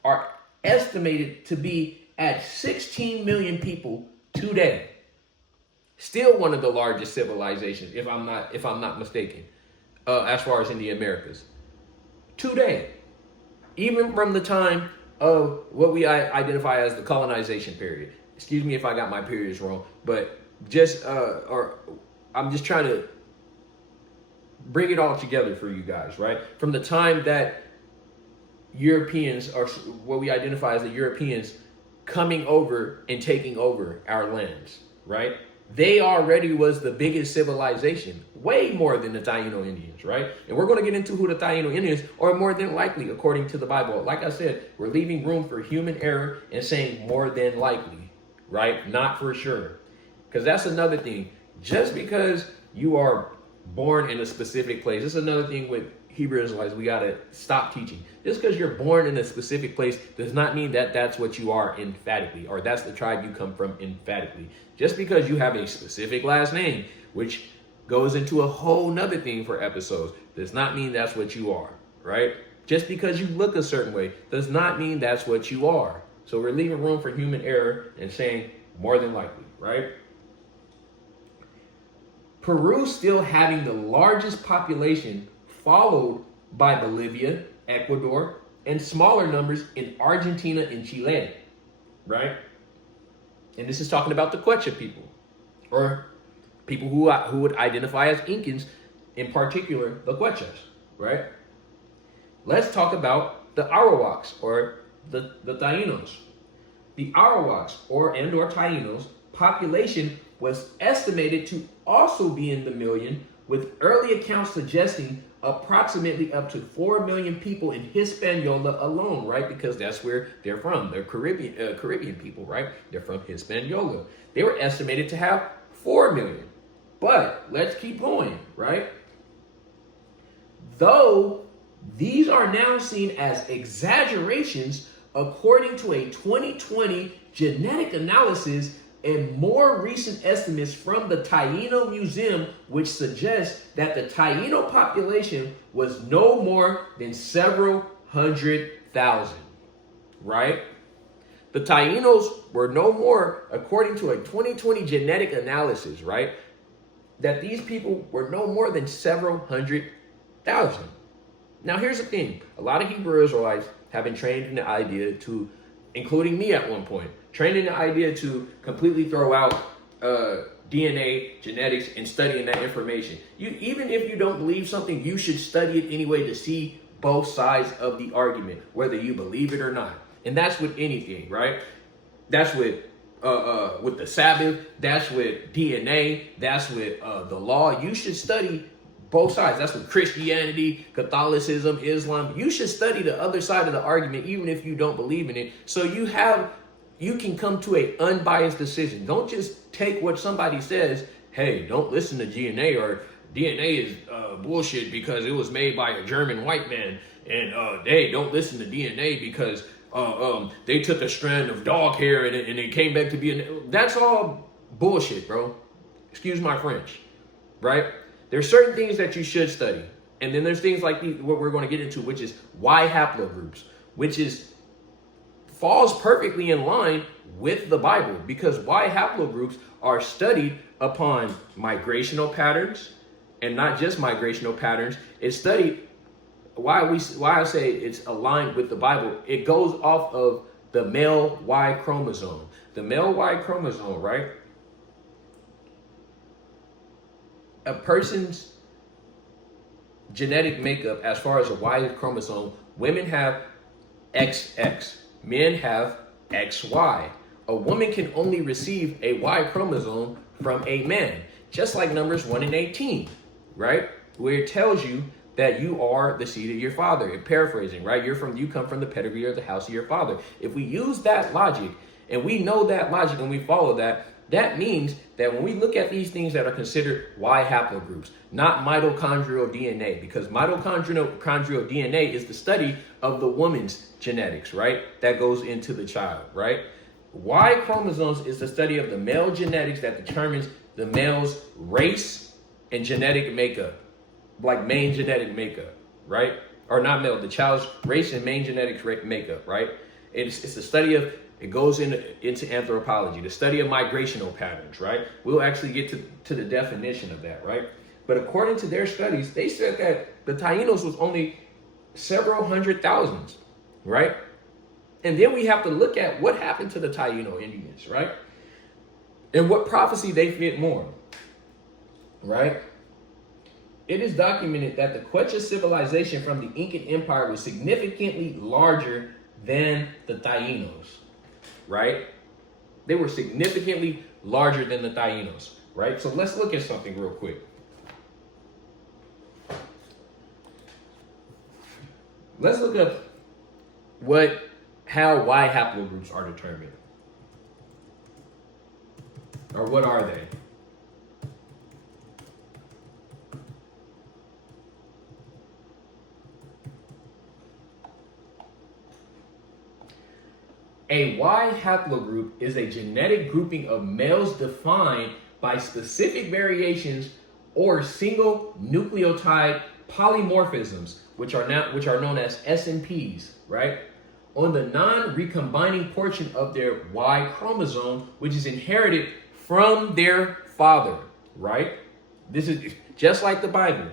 are estimated to be at 16 million people today. Still one of the largest civilizations, if I'm not mistaken, as far as in the Americas. Today, even from the time of what we identify as the colonization period. Excuse me if I got my periods wrong, but I'm just trying to bring it all together for you guys, right? From the time that Europeans, or what we identify as the Europeans, coming over and taking over our lands, right? They already was the biggest civilization, way more than the Taino Indians, right? And we're going to get into who the Taino Indians are, more than likely, according to the Bible. Like I said, we're leaving room for human error and saying more than likely, right? Not for sure. Because that's another thing. Just because you are born in a specific place, it's another thing with Hebrew Israelites, we got to stop teaching. Just because you're born in a specific place does not mean that that's what you are emphatically, or that's the tribe you come from emphatically. Just because you have a specific last name, which goes into a whole nother thing for episodes, does not mean that's what you are, right? Just because you look a certain way does not mean that's what you are. So we're leaving room for human error and saying more than likely, right? Peru still having the largest population, followed by Bolivia, Ecuador, and smaller numbers in Argentina and Chile, right? And this is talking about the Quechua people, or people who would identify as Incans, in particular the Quechas, right? Let's talk about the Arawaks, or the Tainos. The Arawaks, or Taínos, population was estimated to also be in the million, with early accounts suggesting approximately up to 4 million people in Hispaniola alone, right? Because that's where they're from. They're Caribbean people, right? They're from Hispaniola. They were estimated to have 4 million. But let's keep going, right? Though these are now seen as exaggerations, according to a 2020 genetic analysis and more recent estimates from the Taino Museum, which suggests that the Taino population was no more than several 100,000, right? The Tainos were no more, according to a 2020 genetic analysis, right? That these people were no more than several 100,000. Now, here's the thing. A lot of Hebrew Israelites have been trained in the idea to, including me at one point, trained in the idea to completely throw out DNA, genetics, and studying that information. Even if you don't believe something, you should study it anyway to see both sides of the argument, whether you believe it or not. And that's with anything, right? That's with the Sabbath. That's with DNA. That's with the law. You should study both sides. That's with Christianity, Catholicism, Islam. You should study the other side of the argument, even if you don't believe in it, so you have you can come to an unbiased decision. Don't just take what somebody says. Hey, don't listen to DNA, or DNA is bullshit because it was made by a German white man. And hey, don't listen to DNA because they took a strand of dog hair and it came back to be that's all bullshit, bro. Excuse my French, right? There's certain things that you should study. And then there's things like what we're going to get into, which is Y haplogroups, which falls perfectly in line with the Bible, because Y haplogroups are studied upon migrational patterns, and not just migrational patterns. It's studied, why I say it's aligned with the Bible. It goes off of the male Y chromosome. The male Y chromosome, right? A person's genetic makeup, as far as a Y chromosome, women have XX, men have XY. A woman can only receive a Y chromosome from a man, just like numbers 1 and 18, right? Where it tells you that you are the seed of your father. It paraphrasing, right? You come from the pedigree of the house of your father. If we use that logic, and we know that logic, and we follow that, that means that when we look at these things that are considered Y haplogroups, not mitochondrial DNA, because mitochondrial DNA is the study of the woman's genetics, right? That goes into the child, right? Y chromosomes is the study of the male genetics that determines the male's race and genetic makeup, like main genetic makeup, right? Or not male, the child's race and main genetics makeup, right? It's the study of, it goes into anthropology, the study of migrational patterns, right? We'll actually get to the definition of that, right? But according to their studies, they said that the Taínos was only several hundred thousands, right? And then we have to look at what happened to the Taíno Indians, right? And what prophecy they fit more, right? It is documented that the Quechua civilization from the Incan Empire was significantly larger than the Taínos, right? They were significantly larger than the Taínos, right? So let's look at something real quick. Let's look up how Y haplogroups are determined. Or what are they? A Y haplogroup is a genetic grouping of males defined by specific variations or single nucleotide polymorphisms, which are known as SNPs, right? On the non-recombining portion of their Y chromosome, which is inherited from their father, right? This is just like the Bible.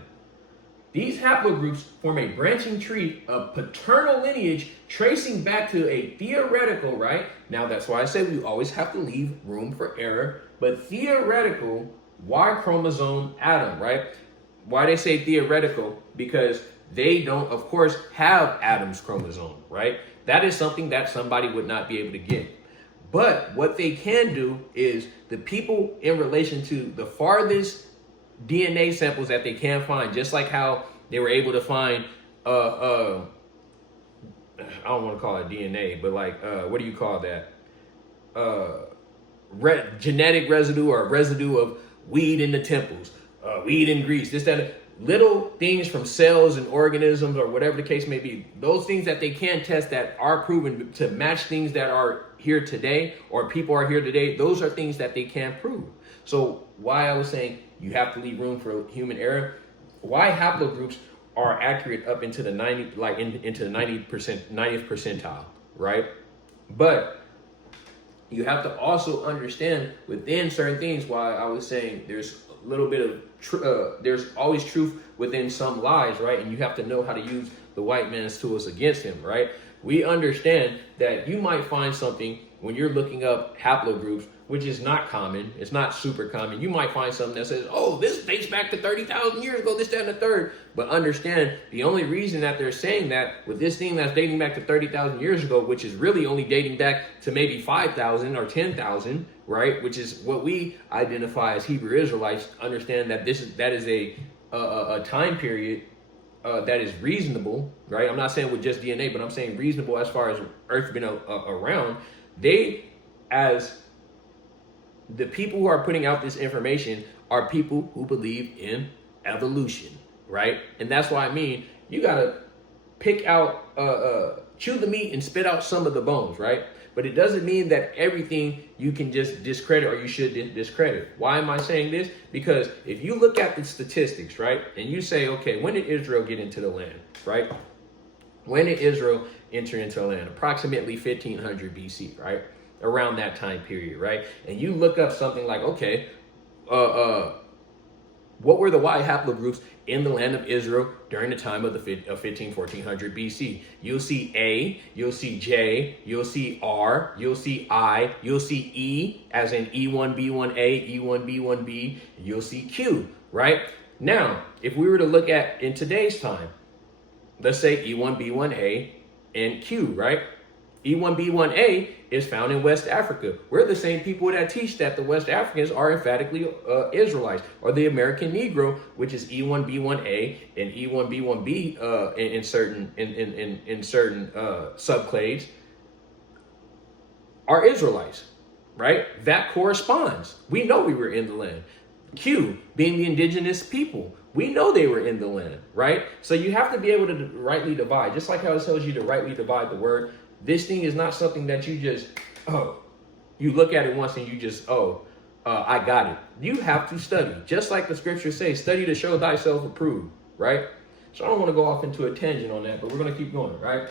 These haplogroups form a branching tree of paternal lineage tracing back to a theoretical, right? Now that's why I say we always have to leave room for error, but theoretical Y chromosome atom, right? Why they say theoretical? Because they don't, of course, have Adam's chromosome, right? That is something that somebody would not be able to get. But what they can do is the people in relation to the farthest DNA samples that they can find, just like how they were able to find I don't want to call it DNA, but like what do you call that? Genetic residue, or residue of weed in the temples, weed in Greece, this, that, little things from cells and organisms, or whatever the case may be. Those things that they can test that are proven to match things that are here today, or people are here today, those are things that they can prove. So why I was saying you have to leave room for human error. Y haplogroups are accurate up into the 90, like into the 90th percentile, right? But you have to also understand within certain things, why I was saying there's a little bit of there's always truth within some lies, right? And you have to know how to use the white man's tools against him, right? We understand that you might find something when you're looking up haplogroups, which is not common. It's not super common. You might find something that says, oh, this dates back to 30,000 years ago, this, that, and the third. But understand, the only reason that they're saying that with this thing that's dating back to 30,000 years ago, which is really only dating back to maybe 5,000 or 10,000, right? Which is what we identify as Hebrew Israelites, understand that that is a time period that is reasonable, right? I'm not saying with just DNA, but I'm saying reasonable as far as Earth being around. They as the people who are putting out this information are people who believe in evolution, right? And that's why I mean, you gotta pick out, chew the meat and spit out some of the bones, right? But it doesn't mean that everything you can just discredit or you should discredit. Why am I saying this? Because if you look at the statistics, right, and you say, okay, when did Israel get into the land, right? When did Israel enter into the land? Approximately 1500 BC, right? Around that time period, right? And you look up something like, okay, what were the Y haplogroups in the land of Israel during the time of the 1400 BC? You'll see A, you'll see J, you'll see R, you'll see I, you'll see E, as in E1B1A, E1B1B, you'll see Q, right? Now, if we were to look at in today's time, let's say E1B1A and Q, right? E1B1A is found in West Africa. We're the same people that teach that the West Africans are emphatically Israelites, or the American Negro, which is E1B1A and E1B1B in certain subclades, are Israelites, right? That corresponds. We know we were in the land. Q being the indigenous people. We know they were in the land, right? So you have to be able to rightly divide, just like how it tells you to rightly divide the word. This thing is not something that you just, you look at it once and you just, I got it. You have to study. Just like the scriptures say, study to show thyself approved, right? So I don't want to go off into a tangent on that, but we're going to keep going, right?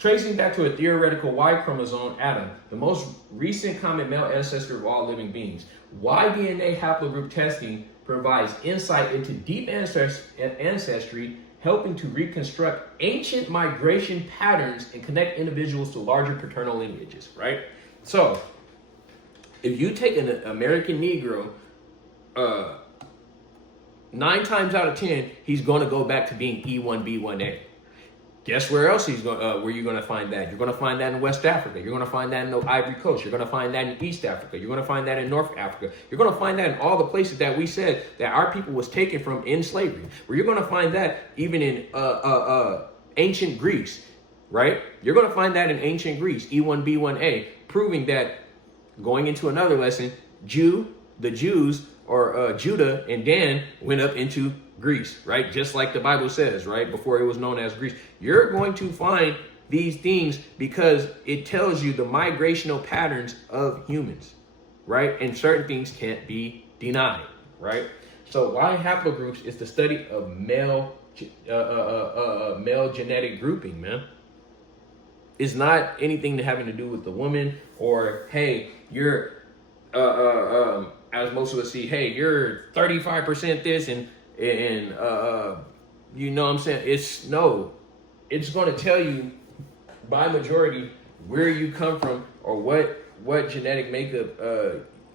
Tracing back to a theoretical Y chromosome, Adam, the most recent common male ancestor of all living beings. Y DNA haplogroup testing provides insight into deep ancestry, helping to reconstruct ancient migration patterns and connect individuals to larger paternal lineages, right? So, if you take an American Negro, 9 times out of 10, he's going to go back to being E1B1A. Guess where else he's going? Where you're going to find that? You're going to find that in West Africa. You're going to find that in the Ivory Coast. You're going to find that in East Africa. You're going to find that in North Africa. You're going to find that in all the places that we said that our people was taken from in slavery. Where you're going to find that even in ancient Greece, right? You're going to find that in ancient Greece, E1B1A, proving that, going into another lesson, the Jews, or Judah and Dan went up into Greece, right? Just like the Bible says, right? Before it was known as Greece. You're going to find these things because it tells you the migrational patterns of humans, right? And certain things can't be denied, right? So Y haplogroups is the study of male genetic grouping, man. It's not anything having to do with the woman or, hey, you're, as most of us see, hey, you're 35% this and you know what I'm saying? It's going to tell you by majority where you come from or what genetic makeup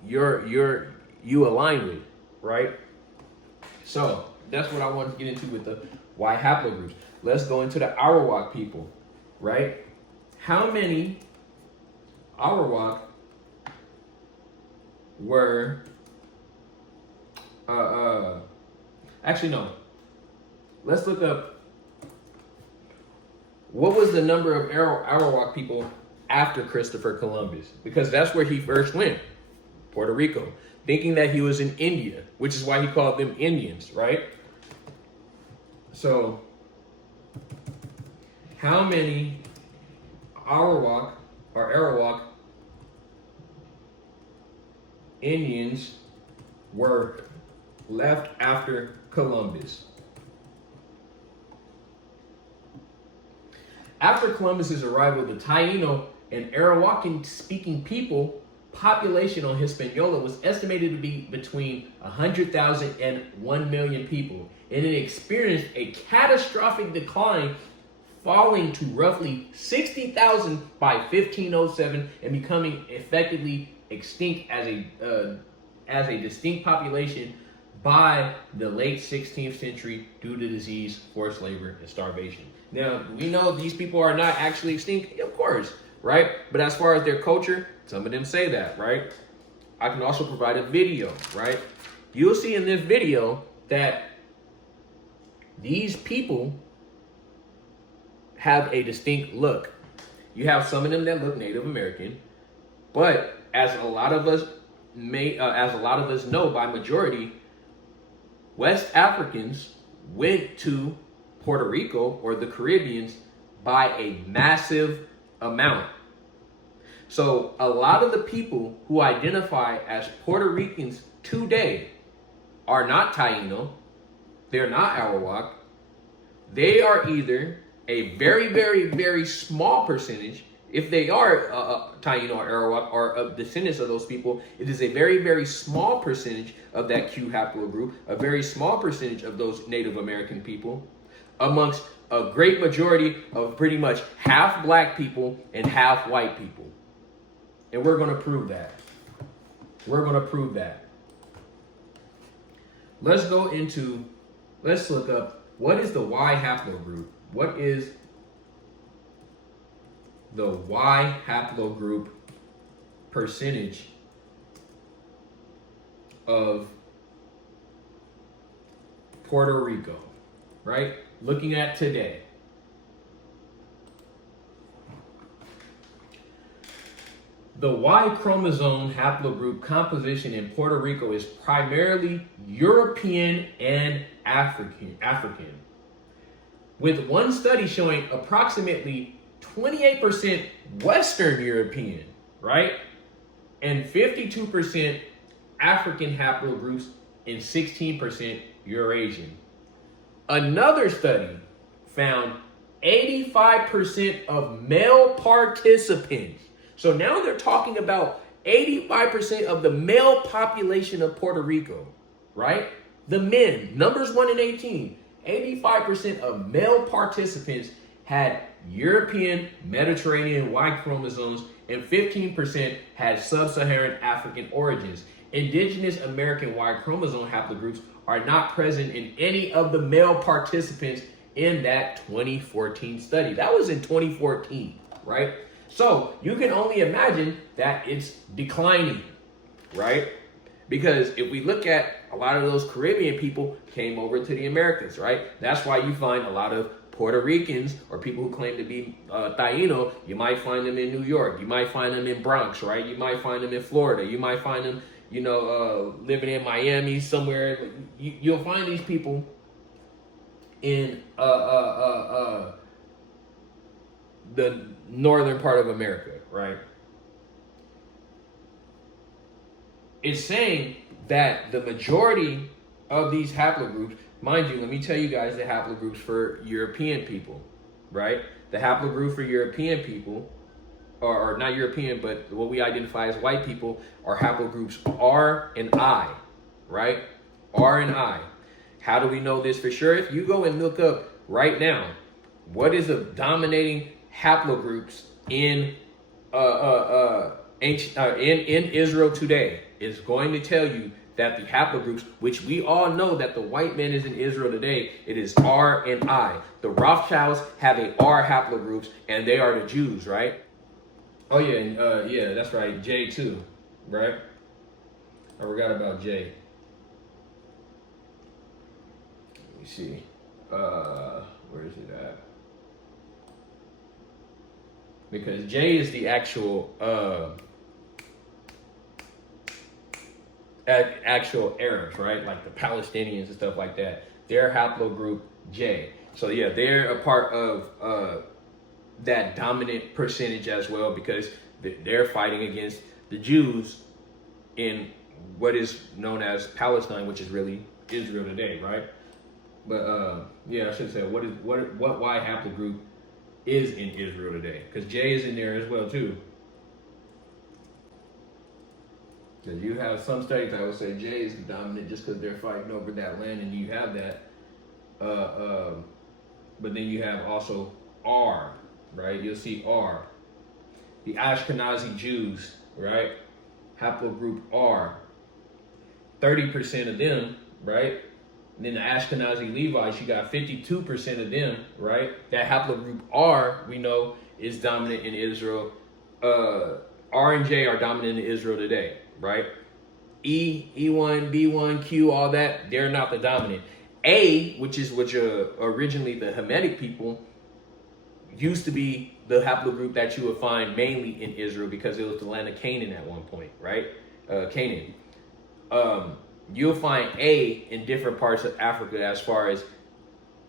you align with, right? So that's what I want to get into with the Y haplogroups. Let's go into the Arawak people, right? How many Arawak were actually no. Let's look up what was the number of Arawak people after Christopher Columbus, because that's where he first went, Puerto Rico, thinking that he was in India, which is why he called them Indians, right? So, how many Arawak Indians were left after Columbus? After Columbus's arrival, the Taino and Arawakan-speaking people population on Hispaniola was estimated to be between 100,000 and 1 million people, and it experienced a catastrophic decline, falling to roughly 60,000 by 1507 and becoming effectively extinct as a distinct population by the late 16th century due to disease, forced labor, and starvation. Now, we know these people are not actually extinct, of course, right? But as far as their culture, some of them say that, right? I can also provide a video, right? You'll see in this video that these people have a distinct look. You have some of them that look Native American. But as a lot of us know by majority, West Africans went to Puerto Rico or the Caribbeans by a massive amount. So a lot of the people who identify as Puerto Ricans today are not Taino, they're not Arawak. They are either a very, very, very small percentage. If they are Taino or Arawak or descendants of those people, it is a very, very small percentage of that Q haplogroup, a very small percentage of those Native American people, amongst a great majority of pretty much half black people and half white people. And we're going to prove that. We're going to prove that. Let's look up, what is the Y haplogroup? What is the Y haplogroup percentage of Puerto Rico, right? Looking at today. The Y chromosome haplogroup composition in Puerto Rico is primarily European and African, with one study showing approximately 28% Western European, right? And 52% African haplogroups and 16% Eurasian. Another study found 85% of male participants. So now they're talking about 85% of the male population of Puerto Rico, right? The men, numbers 1 and 18, 85% of male participants had European, Mediterranean Y chromosomes, and 15% had sub-Saharan African origins. Indigenous American Y chromosome haplogroups are not present in any of the male participants in that 2014 study. That was in 2014, right? So you can only imagine that it's declining, right? Because if we look at a lot of those Caribbean people came over to the Americas, right? That's why you find a lot of Puerto Ricans or people who claim to be Taino. You might find them in New York. You might find them in Bronx, right? You might find them in Florida. You might find them, living in Miami somewhere. You'll find these people in the northern part of America, right? It's saying that the majority of these haplogroups, mind you, let me tell you guys the haplogroups for European people, right? The haplogroup for European people, or not European, but what we identify as white people, are haplogroups R and I, right? R and I. How do we know this for sure? If you go and look up right now, what is the dominating haplogroups in Israel today, is going to tell you that the haplogroups, which we all know that the white man is in Israel today, it is R and I. The Rothschilds have a R haplogroups, and they are the Jews, right? Oh yeah, and yeah, that's right, J too, right? I forgot about J. Let me see. Where is it at? Because J is the actual actual Arabs, right? Like the Palestinians and stuff like that. They're haplogroup J. So yeah, they're a part of that dominant percentage as well, because they're fighting against the Jews in what is known as Palestine, which is really Israel today, right? But yeah, I should say what Y haplogroup is in Israel today, because J is in there as well too. Because you have some studies that would say J is the dominant just because they're fighting over that land, and you have that. But then you have also R, right? You'll see R. The Ashkenazi Jews, right? Haplogroup R. 30% of them, right? And then the Ashkenazi Levites, you got 52% of them, right? That haplogroup R, we know, is dominant in Israel. R and J are dominant in Israel today, right? E, E1, B1, Q, all that, they're not the dominant. A, which are originally the Hamitic people, used to be the haplogroup that you would find mainly in Israel because it was the land of Canaan at one point, right? Canaan. You'll find A in different parts of Africa as far as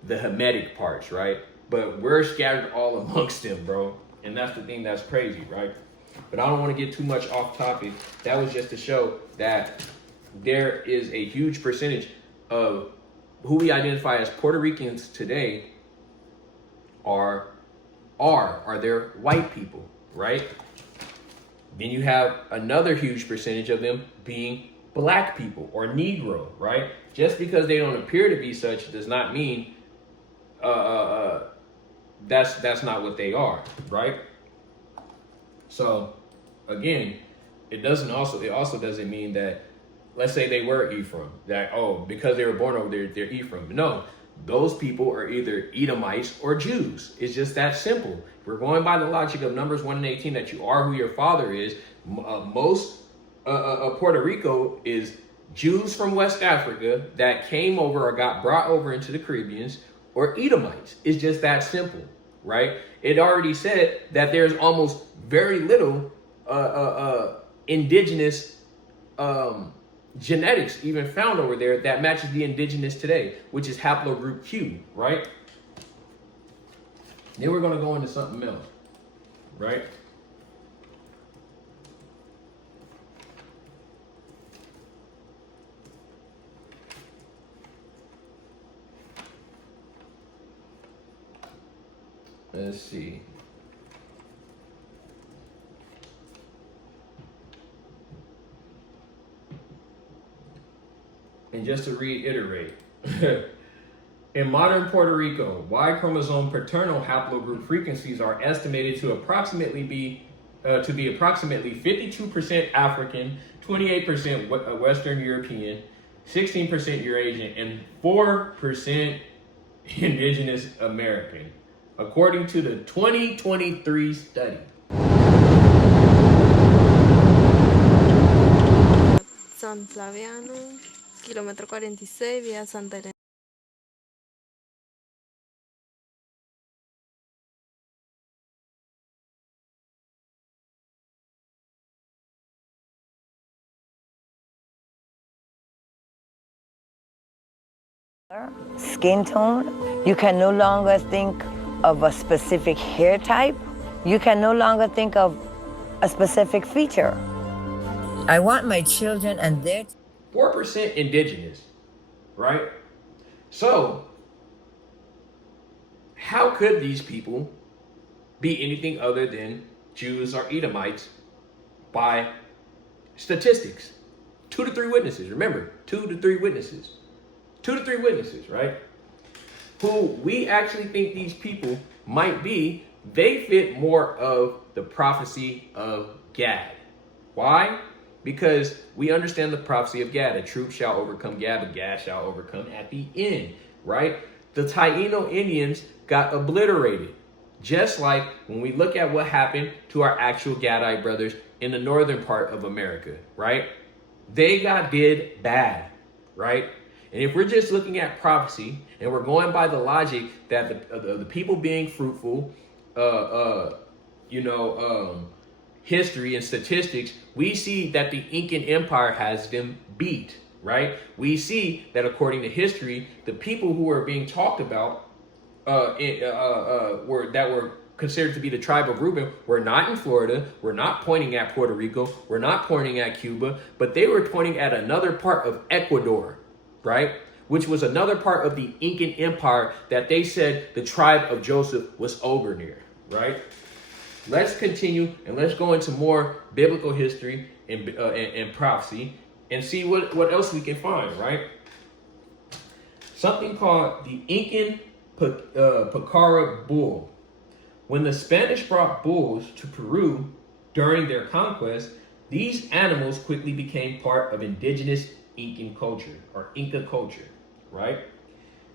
the Hamitic parts, right? But we're scattered all amongst them, bro. And that's the thing that's crazy, right? But I don't want to get too much off topic. That was just to show that there is a huge percentage of who we identify as Puerto Ricans today are they're white people, right? Then you have another huge percentage of them being black people or Negro, right? Just because they don't appear to be such does not mean that's not what they are, right? So again, it also doesn't mean that, let's say they were Ephraim, that because they were born over there, they're Ephraim. No, those people are either Edomites or Jews. It's just that simple. If we're going by the logic of Numbers 1:18 that you are who your father is, most Puerto Rico is Jews from West Africa that came over or got brought over into the Caribbeans, or Edomites. It's just that simple, right? It already said that there's almost very little indigenous genetics even found over there that matches the indigenous today, which is haplogroup Q, right? Then we're going to go into something else, right? Let's see. And just to reiterate, in modern Puerto Rico, Y chromosome paternal haplogroup frequencies are estimated to be approximately 52% African, 28% Western European, 16% Eurasian, and 4% Indigenous American, according to the 2023 study. San Flaviano, kilómetro 46, vía Santa Elena. Skin tone, you can no longer think of a specific hair type. You can no longer think of a specific feature. I want my children and their 4% indigenous, right? So, how could these people be anything other than Jews or Edomites by statistics? 2 to 3 witnesses, remember, 2 to 3 witnesses. 2 to 3 witnesses, right? Who we actually think these people might be, they fit more of the prophecy of Gad. Why? Because we understand the prophecy of Gad. A troop shall overcome Gad, but Gad shall overcome at the end, right? The Taino Indians got obliterated. Just like when we look at what happened to our actual Gadite brothers in the northern part of America, right? They did bad, right? And if we're just looking at prophecy and we're going by the logic that the people being fruitful, history and statistics, we see that the Incan Empire has them beat, right? We see that according to history, the people who are being talked about were considered to be the tribe of Reuben were not in Florida, were not pointing at Puerto Rico, were not pointing at Cuba, but they were pointing at another part of Ecuador, right? Which was another part of the Incan Empire that they said the tribe of Joseph was over near, right? Let's continue and let's go into more biblical history and prophecy and see what else we can find, right? Something called the Incan Pucara bull. When the Spanish brought bulls to Peru during their conquest, these animals quickly became part of indigenous Incan culture or Inca culture, right?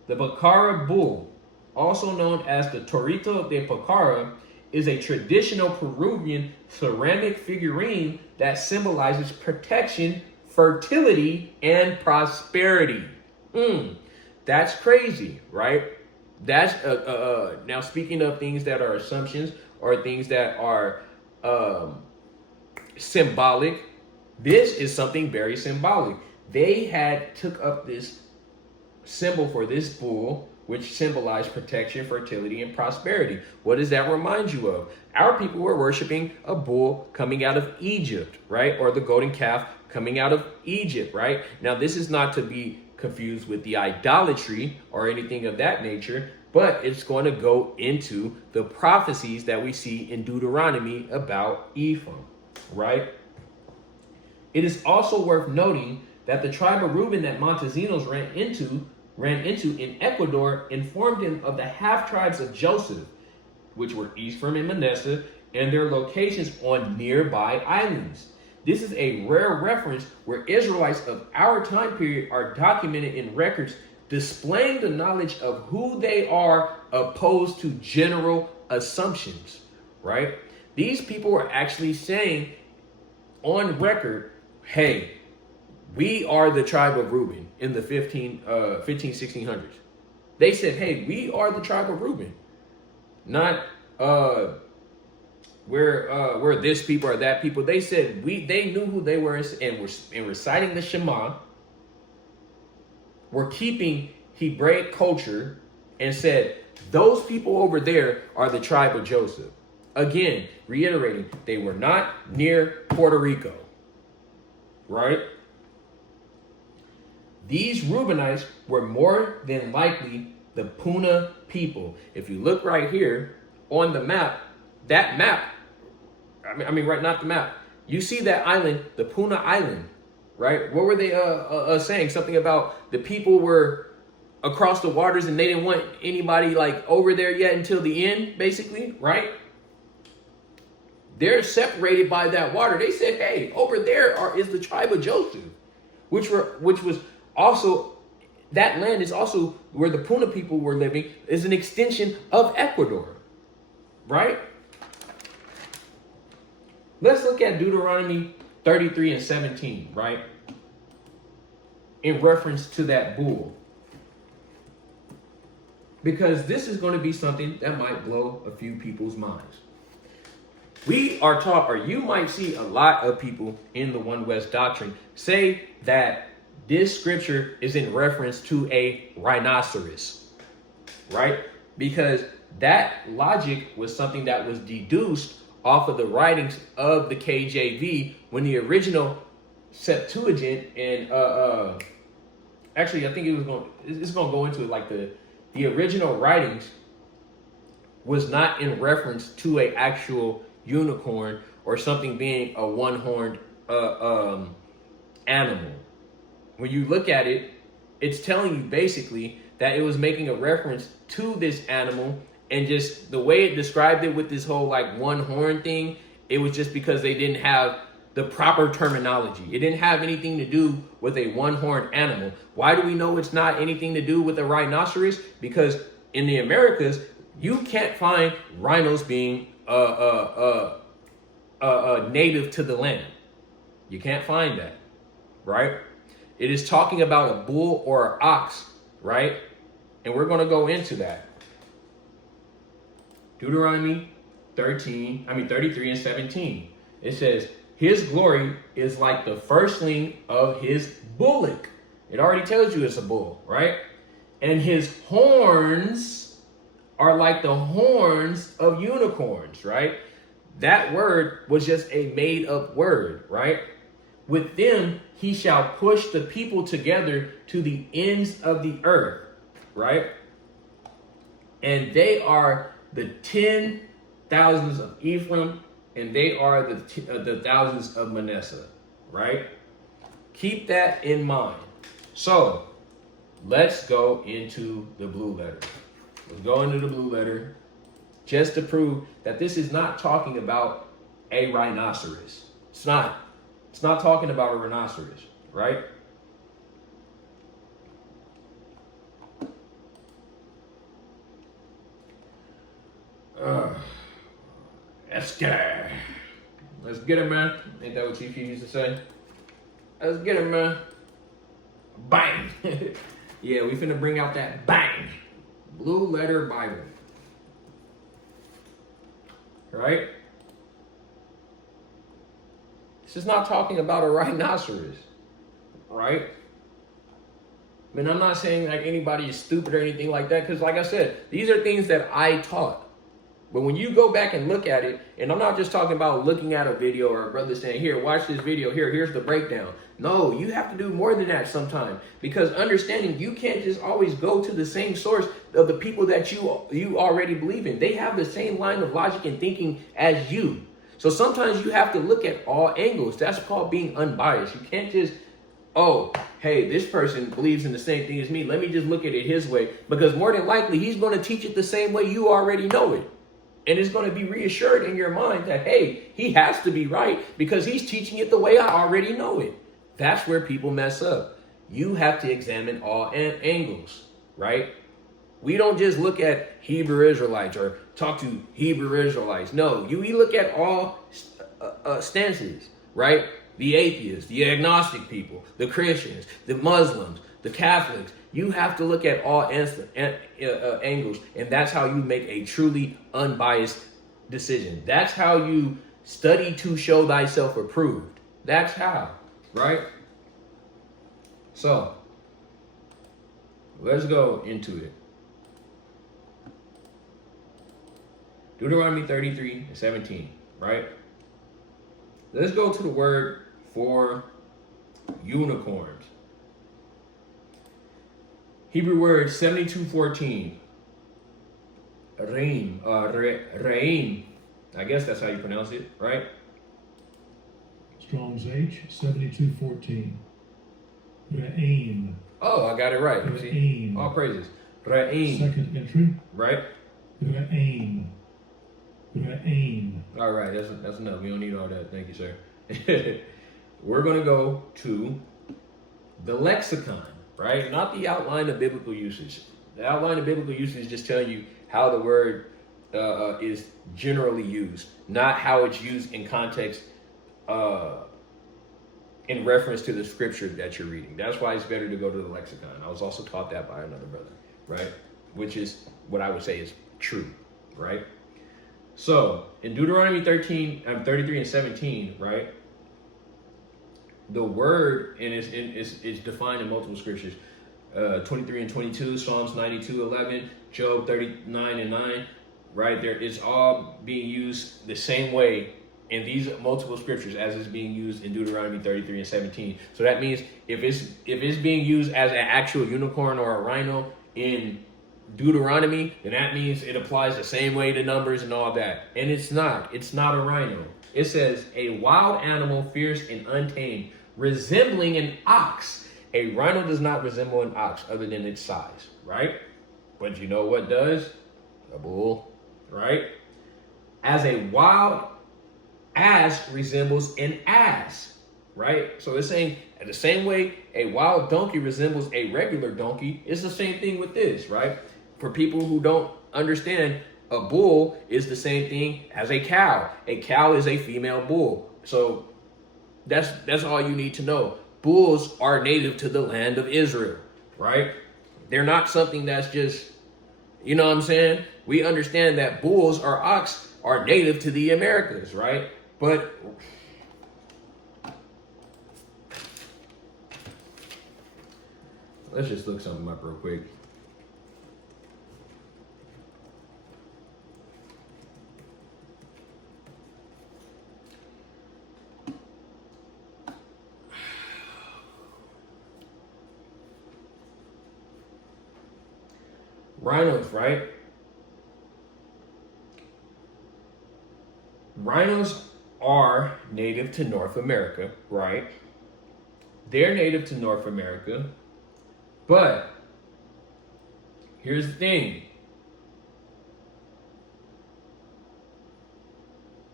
The Pucara bull, also known as the Torito de Pucara, is a traditional Peruvian ceramic figurine that symbolizes protection, fertility, and prosperity. That's crazy, right? That's now speaking of things that are assumptions or things that are symbolic. This is something very symbolic. They had took up this symbol for this bull, which symbolized protection, fertility, and prosperity. What does that remind you of? Our people were worshiping a bull coming out of Egypt, right? Or the golden calf coming out of Egypt, right? Now, this is not to be confused with the idolatry or anything of that nature, but it's going to go into the prophecies that we see in Deuteronomy about Ephraim, right? It is also worth noting that the tribe of Reuben that Montesinos ran into in Ecuador informed him of the half tribes of Joseph, which were Ephraim and Manasseh, and their locations on nearby islands. This is a rare reference where Israelites of our time period are documented in records displaying the knowledge of who they are opposed to general assumptions, right? These people were actually saying on record, hey, we are the tribe of Reuben in the 1600s. They said, hey, we are the tribe of Reuben. Not we're this people or that people. They said they knew who they were and were reciting the Shema. Were keeping Hebraic culture and said, those people over there are the tribe of Joseph. Again, reiterating, they were not near Puerto Rico, right? These Reubenites were more than likely the Puna people. If you look right here on the map, that map, right, not the map. You see that island, the Puna Island, right? What were they saying? Something about the people were across the waters and they didn't want anybody like over there yet until the end, basically, right? They're separated by that water. They said, hey, over there is the tribe of Joseph, which was also, that land is also where the Puna people were living, is an extension of Ecuador, right? Let's look at Deuteronomy 33 and 17, right? In reference to that bull. Because this is going to be something that might blow a few people's minds. We are taught, or you might see a lot of people in the One West doctrine say that this scripture is in reference to a rhinoceros, right? Because that logic was something that was deduced off of the writings of the KJV when the original Septuagint and actually I think it's going to go into it like the original writings was not in reference to a actual unicorn or something being a one-horned animal. When you look at it, it's telling you basically that it was making a reference to this animal, and just the way it described it with this whole like one horn thing, it was just because they didn't have the proper terminology. It didn't have anything to do with a one-horned animal. Why do we know it's not anything to do with a rhinoceros? Because in the Americas, you can't find rhinos being native to the land. You can't find that, right? It is talking about a bull or an ox, right? And we're going to go into that. Deuteronomy 33 and 17. It says, his glory is like the firstling of his bullock. It already tells you it's a bull, right? And his horns are like the horns of unicorns, right? That word was just a made up word, right? With them, he shall push the people together to the ends of the earth, right? And they are the 10,000s of Ephraim, and they are the thousands of Manasseh, right? Keep that in mind. So let's go into the blue letter. Let's go into the blue letter just to prove that this is not talking about a rhinoceros. It's not. It's not talking about a rhinoceros, right? Let's get it. Let's get it, man. Ain't that what Chief used to say? Let's get it, man. Bang. Yeah, we finna bring out that bang. Blue Letter Bible. Right? This is not talking about a rhinoceros. Right? I mean, I'm not saying like anybody is stupid or anything like that, because like I said, these are things that I taught. But when you go back and look at it, and I'm not just talking about looking at a video or a brother saying, here, watch this video, here's the breakdown. No, you have to do more than that sometimes, because understanding you can't just always go to the same source of the people that you already believe in. They have the same line of logic and thinking as you. So sometimes you have to look at all angles. That's called being unbiased. You can't just, oh, hey, this person believes in the same thing as me. Let me just look at it his way, because more than likely he's going to teach it the same way you already know it. And it's going to be reassured in your mind that, hey, he has to be right because he's teaching it the way I already know it. That's where people mess up. You have to examine all angles, right? We don't just look at Hebrew Israelites or talk to Hebrew Israelites. No, we look at all stances, right? The atheists, the agnostic people, the Christians, the Muslims, the Catholics. You have to look at all angles, and that's how you make a truly unbiased decision. That's how you study to show thyself approved. That's how, right? So, let's go into it. Deuteronomy 33:17, right? Let's go to the word for unicorns. Hebrew word 7214. Re'im. I guess that's how you pronounce it, right? Strong's H, 7214. Re'im. Oh, I got it right. Let me see. Re'im. All praises. Re'im. Second entry. Right? Re'im. Re'im. All right, that's enough. We don't need all that. Thank you, sir. We're going to go to the lexicon, right? Not the outline of biblical usage. The outline of biblical usage is just telling you how the word is generally used, not how it's used in context in reference to the scripture that you're reading. That's why it's better to go to the lexicon. I was also taught that by another brother, right? Which is what I would say is true, right? So in Deuteronomy 33:17, right? The word is defined in multiple scriptures. 23 and 22, Psalms 92:11, Job 39:9, right? There is all being used the same way in these multiple scriptures as is being used in Deuteronomy 33:17. So that means if it's being used as an actual unicorn or a rhino in Deuteronomy, then that means it applies the same way to numbers and all that. And it's not a rhino. It says a wild animal, fierce and untamed, resembling an ox. A rhino does not resemble an ox other than its size, right? But you know what does? A bull, right? As a wild ass resembles an ass, right? So it's saying the same way a wild donkey resembles a regular donkey, it's the same thing with this, right? For people who don't understand, a bull is the same thing as a cow. A cow is a female bull. So that's all you need to know. Bulls are native to the land of Israel, right? They're not something that's just, you know what I'm saying? We understand that bulls or ox are native to the Americas, right? But let's just look something up real quick. Rhinos, right? Rhinos are native to North America, right? They're native to North America, but here's the thing.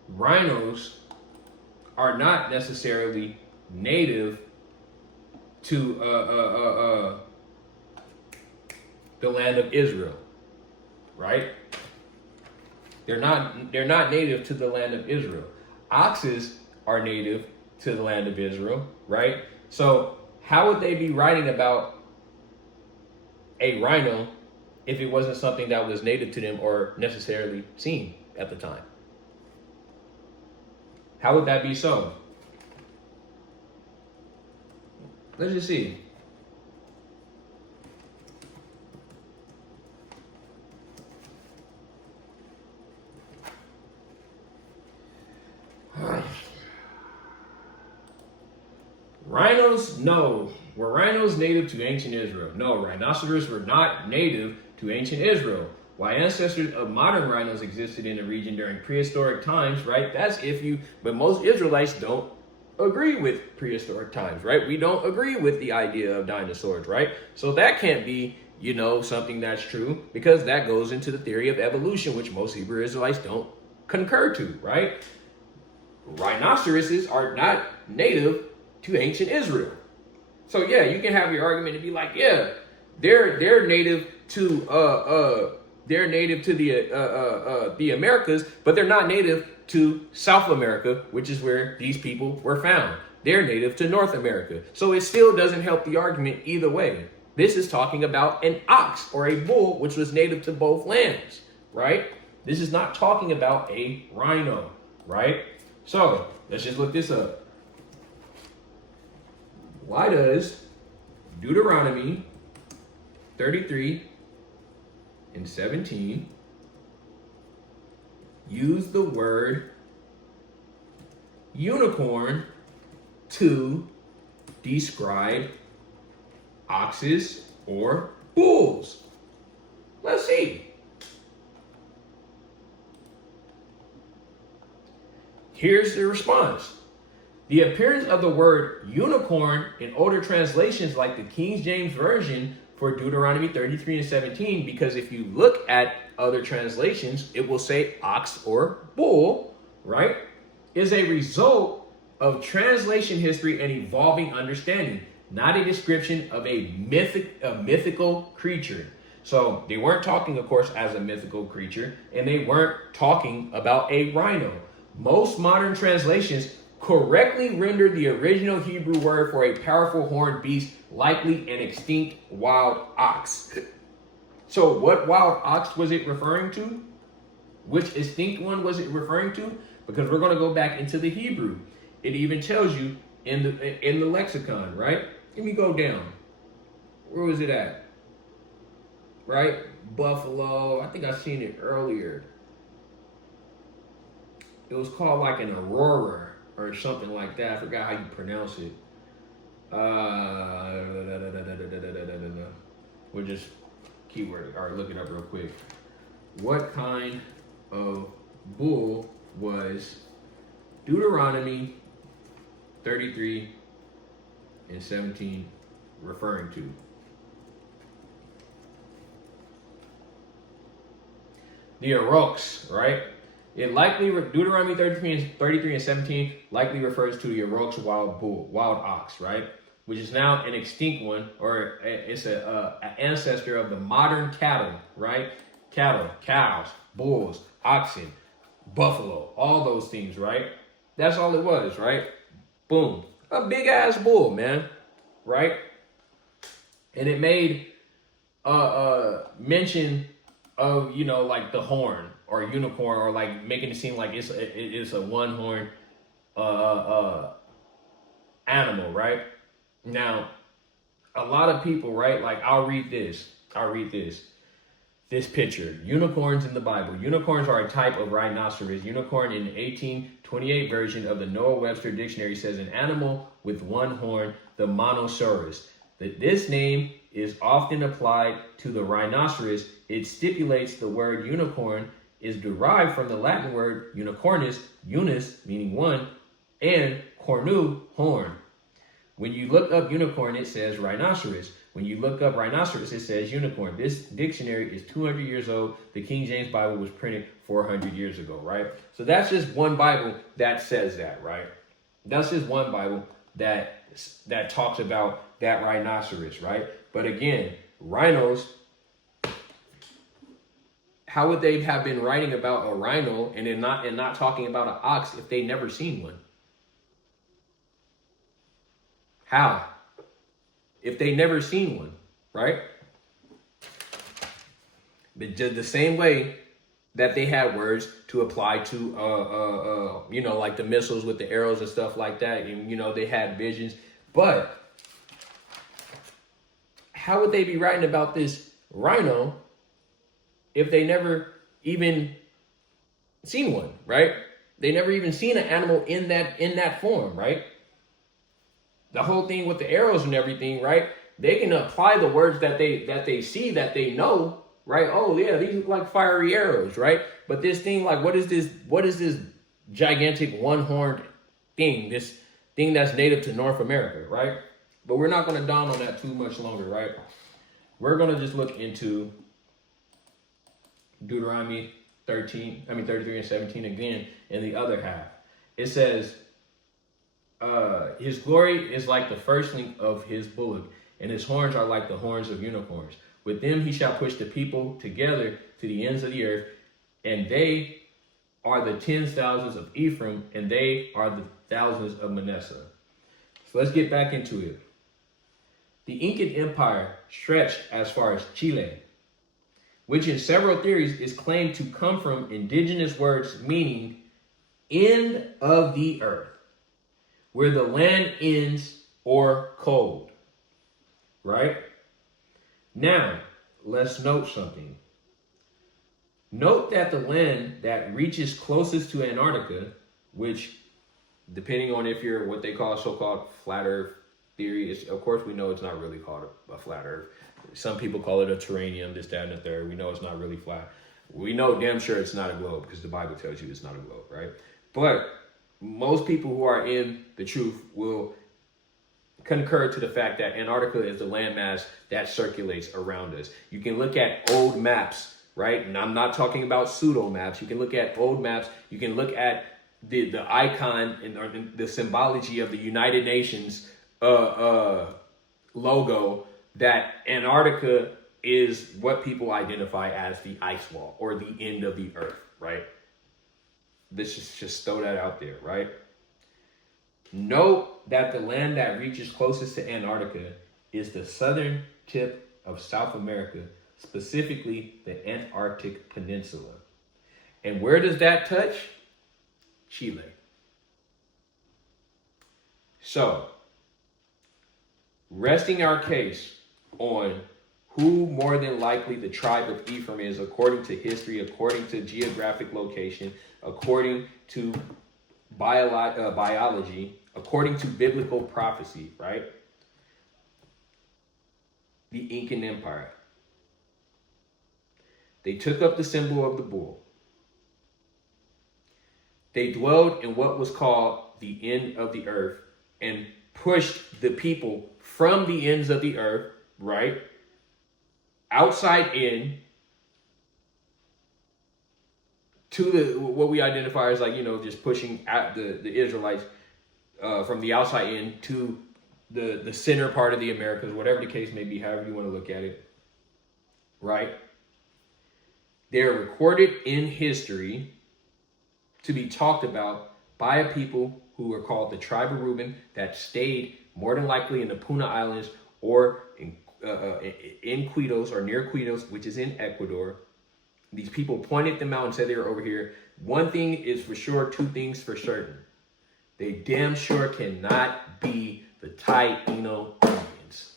Rhinos are not necessarily native to the land of Israel, right? They're not native to the land of Israel. Oxes are native to the land of Israel, right? So how would they be writing about a rhino if it wasn't something that was native to them or necessarily seen at the time? How would that be so? Let's just see. Rhinos, no. Were rhinos native to ancient Israel? No, rhinoceros were not native to ancient Israel. Why ancestors of modern rhinos existed in the region during prehistoric times, right? That's if you, but most Israelites don't agree with prehistoric times, right? We don't agree with the idea of dinosaurs, right? So that can't be, you know, something that's true, because that goes into the theory of evolution, which most Hebrew Israelites don't concur to, right? Rhinoceroses are not native to ancient Israel. So yeah, you can have your argument to be like, yeah, they're native to the Americas, but they're not native to South America, which is where these people were found. They're native to North America. So it still doesn't help the argument either way. This is talking about an ox or a bull, which was native to both lands, right? This is not talking about a rhino, right? So let's just look this up. Why does Deuteronomy 33:17 use the word unicorn to describe oxes or bulls? Let's see. Here's the response. The appearance of the word unicorn in older translations like the King James Version for Deuteronomy 33:17, because if you look at other translations, it will say ox or bull, right, is a result of translation history and evolving understanding, not a description of a mythical creature. So they weren't talking, of course, as a mythical creature, and they weren't talking about a rhino. Most modern translations correctly render the original Hebrew word for a powerful horned beast, likely an extinct wild ox. So what wild ox was it referring to? Which extinct one was it referring to? Because we're going to go back into the Hebrew. It even tells you in the lexicon, right? Let me go down. Where was it at? Right? Buffalo. I think I seen it earlier. It was called like an aurora or something like that. I forgot how you pronounce it. We'll just keyword or look it up real quick. What kind of bull was Deuteronomy 33:17 referring to? The aurochs, right? It likely, Deuteronomy 33:17 likely refers to the aurochs wild ox, right? Which is now an extinct one, or it's an ancestor of the modern cattle, right? Cattle, cows, bulls, oxen, buffalo, all those things, right? That's all it was, right? Boom. A big ass bull, man, right? And it made mention of, you know, like the horn or unicorn, or like making it seem like it's a one horn animal, right? Now, a lot of people, right? Like I'll read this picture. Unicorns in the Bible. Unicorns are a type of rhinoceros. Unicorn in the 1828 version of the Noah Webster Dictionary says an animal with one horn, the monosaurus. This name is often applied to the rhinoceros. It stipulates the word unicorn is derived from the Latin word unicornus, unus, meaning one, and cornu, horn. When you look up unicorn, it says rhinoceros. When you look up rhinoceros, it says unicorn. This dictionary is 200 years old. The King James Bible was printed 400 years ago, right? So that's just one Bible that says that, right? That's just one Bible that talks about that rhinoceros, right? But again, rhinos, how would they have been writing about a rhino and not talking about an ox if they never seen one? How? If they never seen one, right? The same way that they had words to apply to, you know, like the missiles with the arrows and stuff like that. And, you know, they had visions. But how would they be writing about this rhino if they never even seen one, right? They never even seen an animal in that form, right? The whole thing with the arrows and everything, right? They can apply the words that they see, that they know, right? Oh yeah, these look like fiery arrows, right? But this thing, like, what is this gigantic one-horned thing? This thing that's native to North America, right? But we're not going to dawn on that too much longer, right? We're going to just look into Deuteronomy 33 and 17 again in the other half. It says, his glory is like the firstling of his bullock, and his horns are like the horns of unicorns. With them he shall push the people together to the ends of the earth, and they are the tens thousands of Ephraim, and they are the thousands of Manasseh. So let's get back into it. The Incan Empire stretched as far as Chile, which in several theories is claimed to come from indigenous words meaning end of the earth, where the land ends or cold, right? Now, let's note something. Note that the land that reaches closest to Antarctica, which, depending on if you're what they call so-called flat earth theory, is, of course, we know it's not really called a flat earth. Some people call it a terranium, this, that, and the third. We know it's not really flat. We know damn sure it's not a globe because the Bible tells you it's not a globe, right? But most people who are in the truth will concur to the fact that Antarctica is the landmass that circulates around us. You can look at old maps, right? And I'm not talking about pseudo maps. You can look at old maps. You can look at the icon and the symbology of the United Nations logo, that Antarctica is what people identify as the ice wall or the end of the earth, right? Let's just throw that out there, right? Note that the land that reaches closest to Antarctica is the southern tip of South America, specifically the Antarctic Peninsula. And where does that touch? Chile. So, resting our case on who more than likely the tribe of Ephraim is, according to history, according to geographic location, according to biology, according to biblical prophecy, right? The Incan Empire. They took up the symbol of the bull. They dwelled in what was called the end of the earth and pushed the people from the ends of the earth, right, outside in to the what we identify as, like, you know, just pushing out the Israelites from the outside in to the center part of the Americas, whatever the case may be, however you want to look at it, right? They're recorded in history to be talked about by a people who are called the tribe of Reuben, that stayed more than likely in the Puna Islands or in Quitos or near Quitos, which is in Ecuador. These people pointed them out and said they were over here. One thing is for sure, two things for certain. They damn sure cannot be the Taino Indians.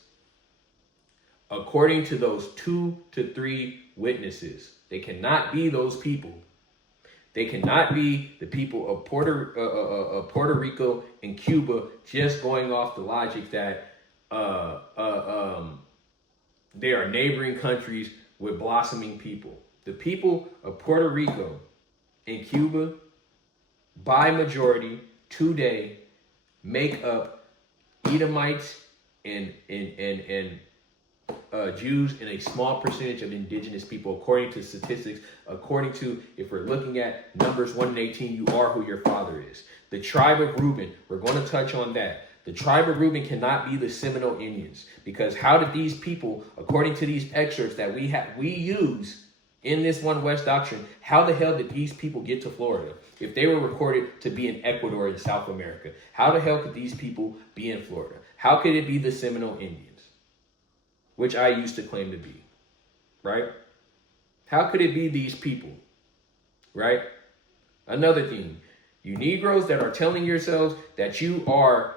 According to those 2 to 3 witnesses, they cannot be those people. They cannot be the people of Puerto Rico and Cuba, just going off the logic that they are neighboring countries with blossoming people. The people of Puerto Rico and Cuba, by majority, today, make up Edomites and Jews and a small percentage of indigenous people, according to statistics, according to, if we're looking at Numbers 1 and 18, you are who your father is. The tribe of Reuben, we're going to touch on that. The tribe of Reuben cannot be the Seminole Indians, because how did these people, according to these excerpts that we use in this One West doctrine, how the hell did these people get to Florida? If they were recorded to be in Ecuador in South America, how the hell could these people be in Florida? How could it be the Seminole Indians, which I used to claim to be, right? How could it be these people, right? Another thing, you Negroes that are telling yourselves that you are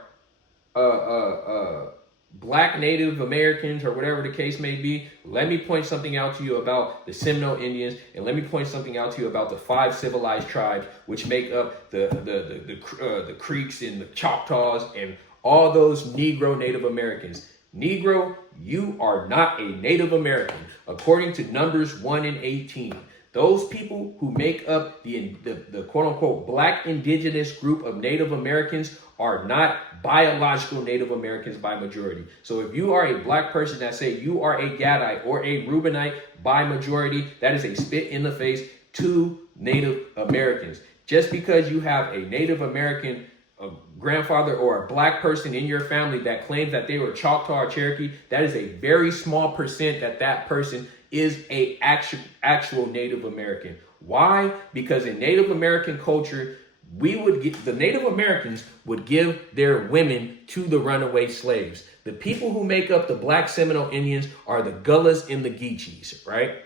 Black Native Americans or whatever the case may be, let me point something out to you about the Seminole Indians, and let me point something out to you about the 5 civilized tribes which make up the Creeks and the Choctaws and all those Negro Native Americans. Negro, you are not a Native American, according to Numbers 1 and 18. Those people who make up the quote-unquote Black indigenous group of Native Americans are not biological Native Americans by majority. So if you are a Black person that say you are a Gadite or a Reubenite by majority, that is a spit in the face to Native Americans. Just because you have a Native American grandfather or a Black person in your family that claims that they were Choctaw or Cherokee, that is a very small percent that person is a actual Native American. Why? Because in Native American culture, the Native Americans would give their women to the runaway slaves. The people who make up the Black Seminole Indians are the Gullahs and the Geechees, right?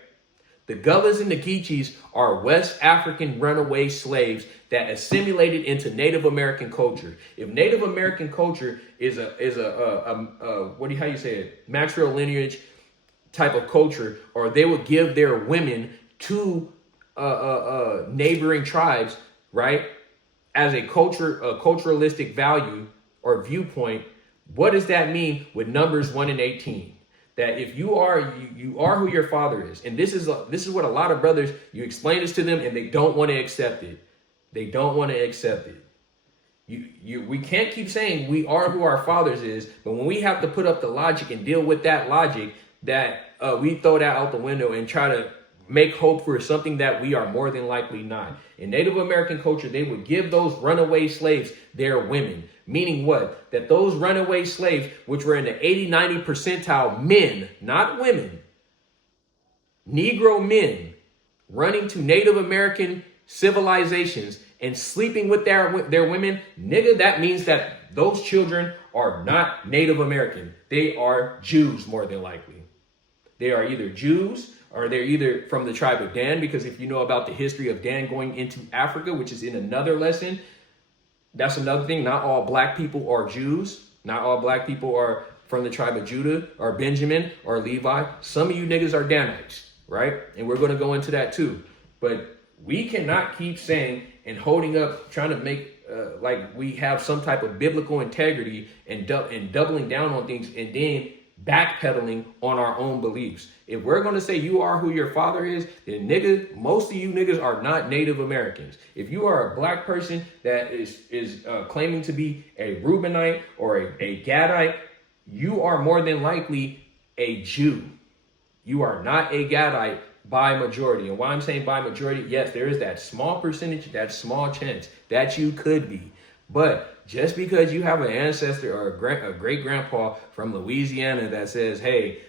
The Gullahs and the Geechees are West African runaway slaves that assimilated into Native American culture. If Native American culture is how you say it, matrilineage type of culture, or they would give their women to neighboring tribes, right? As a culturalistic value or viewpoint, what does that mean with Numbers 1 and 18? That if you are who your father is, and this is what a lot of brothers, you explain this to them and they don't want to accept it. They don't want to accept it. We can't keep saying we are who our fathers is, but when we have to put up the logic and deal with that logic, that we throw that out the window and try to make hope for something that we are more than likely not. In Native American culture, they would give those runaway slaves their women. Meaning what? That those runaway slaves, which were in the 80, 90 percentile men, not women, Negro men, running to Native American civilizations and sleeping with their women, nigga, that means that those children are not Native American. They are Jews, more than likely. They are either Jews or they're either from the tribe of Dan, because if you know about the history of Dan going into Africa, which is in another lesson, that's another thing. Not all Black people are Jews. Not all Black people are from the tribe of Judah or Benjamin or Levi. Some of you niggas are Danites, right? And we're going to go into that too. But we cannot keep saying and holding up, trying to make like we have some type of biblical integrity and doubling down on things and then backpedaling on our own beliefs. If we're going to say you are who your father is, then nigga, most of you niggas are not Native Americans. If you are a Black person that is claiming to be a Reubenite or a Gadite, you are more than likely a Jew. You are not a Gadite by majority. And why I'm saying by majority, yes, there is that small percentage, that small chance that you could be. But just because you have an ancestor or a great grandpa from Louisiana that says, hey,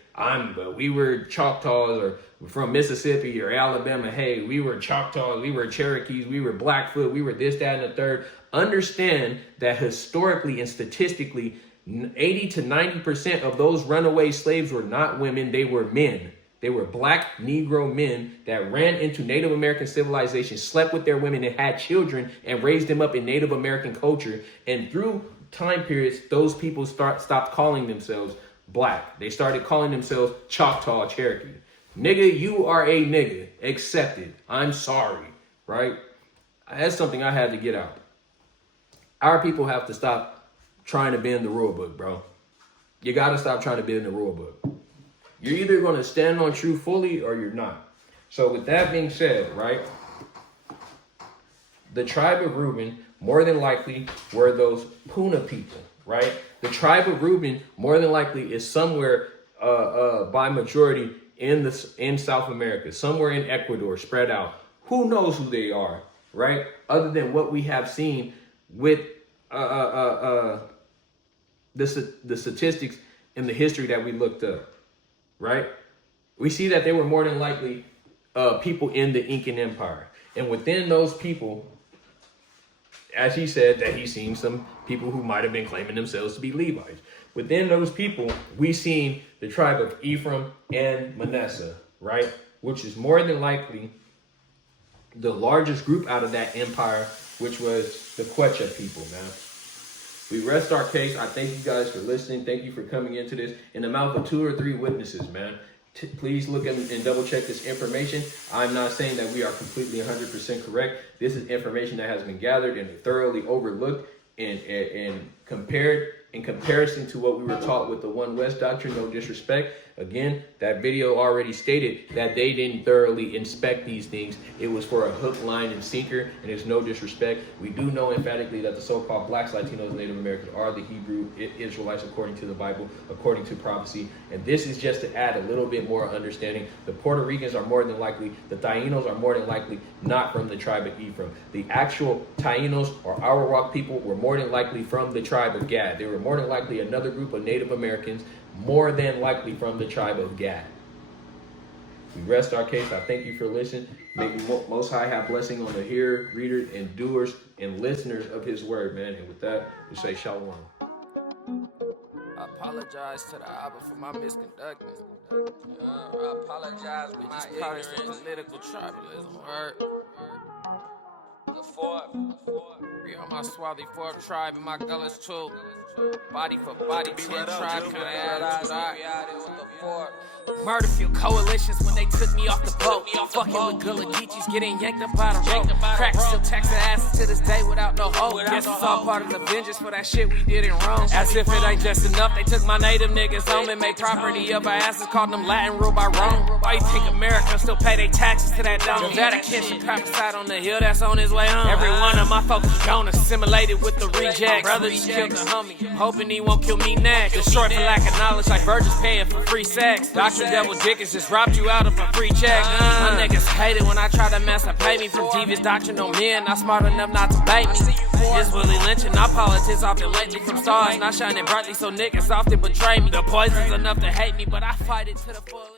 we were Choctaws, or from Mississippi or Alabama, hey, we were Choctaws, we were Cherokees, we were Blackfoot, we were this, that, and the third. Understand that historically and statistically, 80 to 90% of those runaway slaves were not women, they were men. They were Black Negro men that ran into Native American civilization, slept with their women and had children and raised them up in Native American culture. And through time periods, those people stopped calling themselves Black. They started calling themselves Choctaw, Cherokee. Nigga, you are a nigga. Accept it. I'm sorry, right? That's something I had to get out. Our people have to stop trying to bend the rule book, bro. You got to stop trying to bend the rule book. You're either going to stand on truth fully or you're not. So with that being said, right, the tribe of Reuben more than likely were those Puna people, right? The tribe of Reuben more than likely is somewhere by majority in South America, somewhere in Ecuador, spread out. Who knows who they are, right? Other than what we have seen with the statistics and the history that we looked up. Right? We see that they were more than likely people in the Incan Empire. And within those people, as he said, that he's seen some people who might have been claiming themselves to be Levites. Within those people, we seen the tribe of Ephraim and Manasseh, right? Which is more than likely the largest group out of that empire, which was the Quechua people, man. We rest our case. I thank you guys for listening. Thank you for coming into this. In the mouth of 2 or 3 witnesses, man. Please look and double check this information. I'm not saying that we are completely 100% correct. This is information that has been gathered and thoroughly overlooked and compared in comparison to what we were taught with the One West doctrine. No disrespect. Again, that video already stated that they didn't thoroughly inspect these things. It was for a hook, line, and sinker, and it's no disrespect. We do know emphatically that the so-called blacks, Latinos, and Native Americans are the Hebrew Israelites according to the Bible, according to prophecy. And this is just to add a little bit more understanding. The Puerto Ricans are more than likely, the Tainos are more than likely not from the tribe of Ephraim. The actual Tainos or Arawak people were more than likely from the tribe of Gad. They were more than likely another group of Native Americans, more than likely from the tribe of Gad. We rest our case. I thank you for listening. May the Most High have blessing on the hearer, readers, and doers and listeners of his word, man. And with that, we say shalom. I apologize to the Abba for my misconducting. I apologize for my ignorance of political tribalism. Word. The fourth. Free on my swarthy 4th tribe and my gullets too. Body for body, 10 tribes with an attitude. Murder fuel coalitions when they took me off the boat. Fucking with Gullah Geechees, getting yanked up by the rope. Crackers still taxing asses to this day without no hope. Guess it's all part of the vengeance for that shit we did in Rome. As if it ain't just enough, they took my native niggas home and made property of our asses, called them Latin ruled by Rome. Why you think America still pay their taxes to that dome? Vatican should prophesied on the hill that's on his way home. Every one of my folks is gone, assimilated with the rejects. Brother just killed the homie, hoping he won't kill me next. Destroyed for lack of knowledge, like virgins paying for free sex. Dr. Devil Dickens just robbed you out of a free check. My niggas hate it when I try to masturbate me from devious doctrinal men, not smart enough not to bait me. It's Willie Lynch and our politics often lately from stars, not shining brightly, so niggas often betray me. The poison's enough to hate me, but I fight it to the fullest.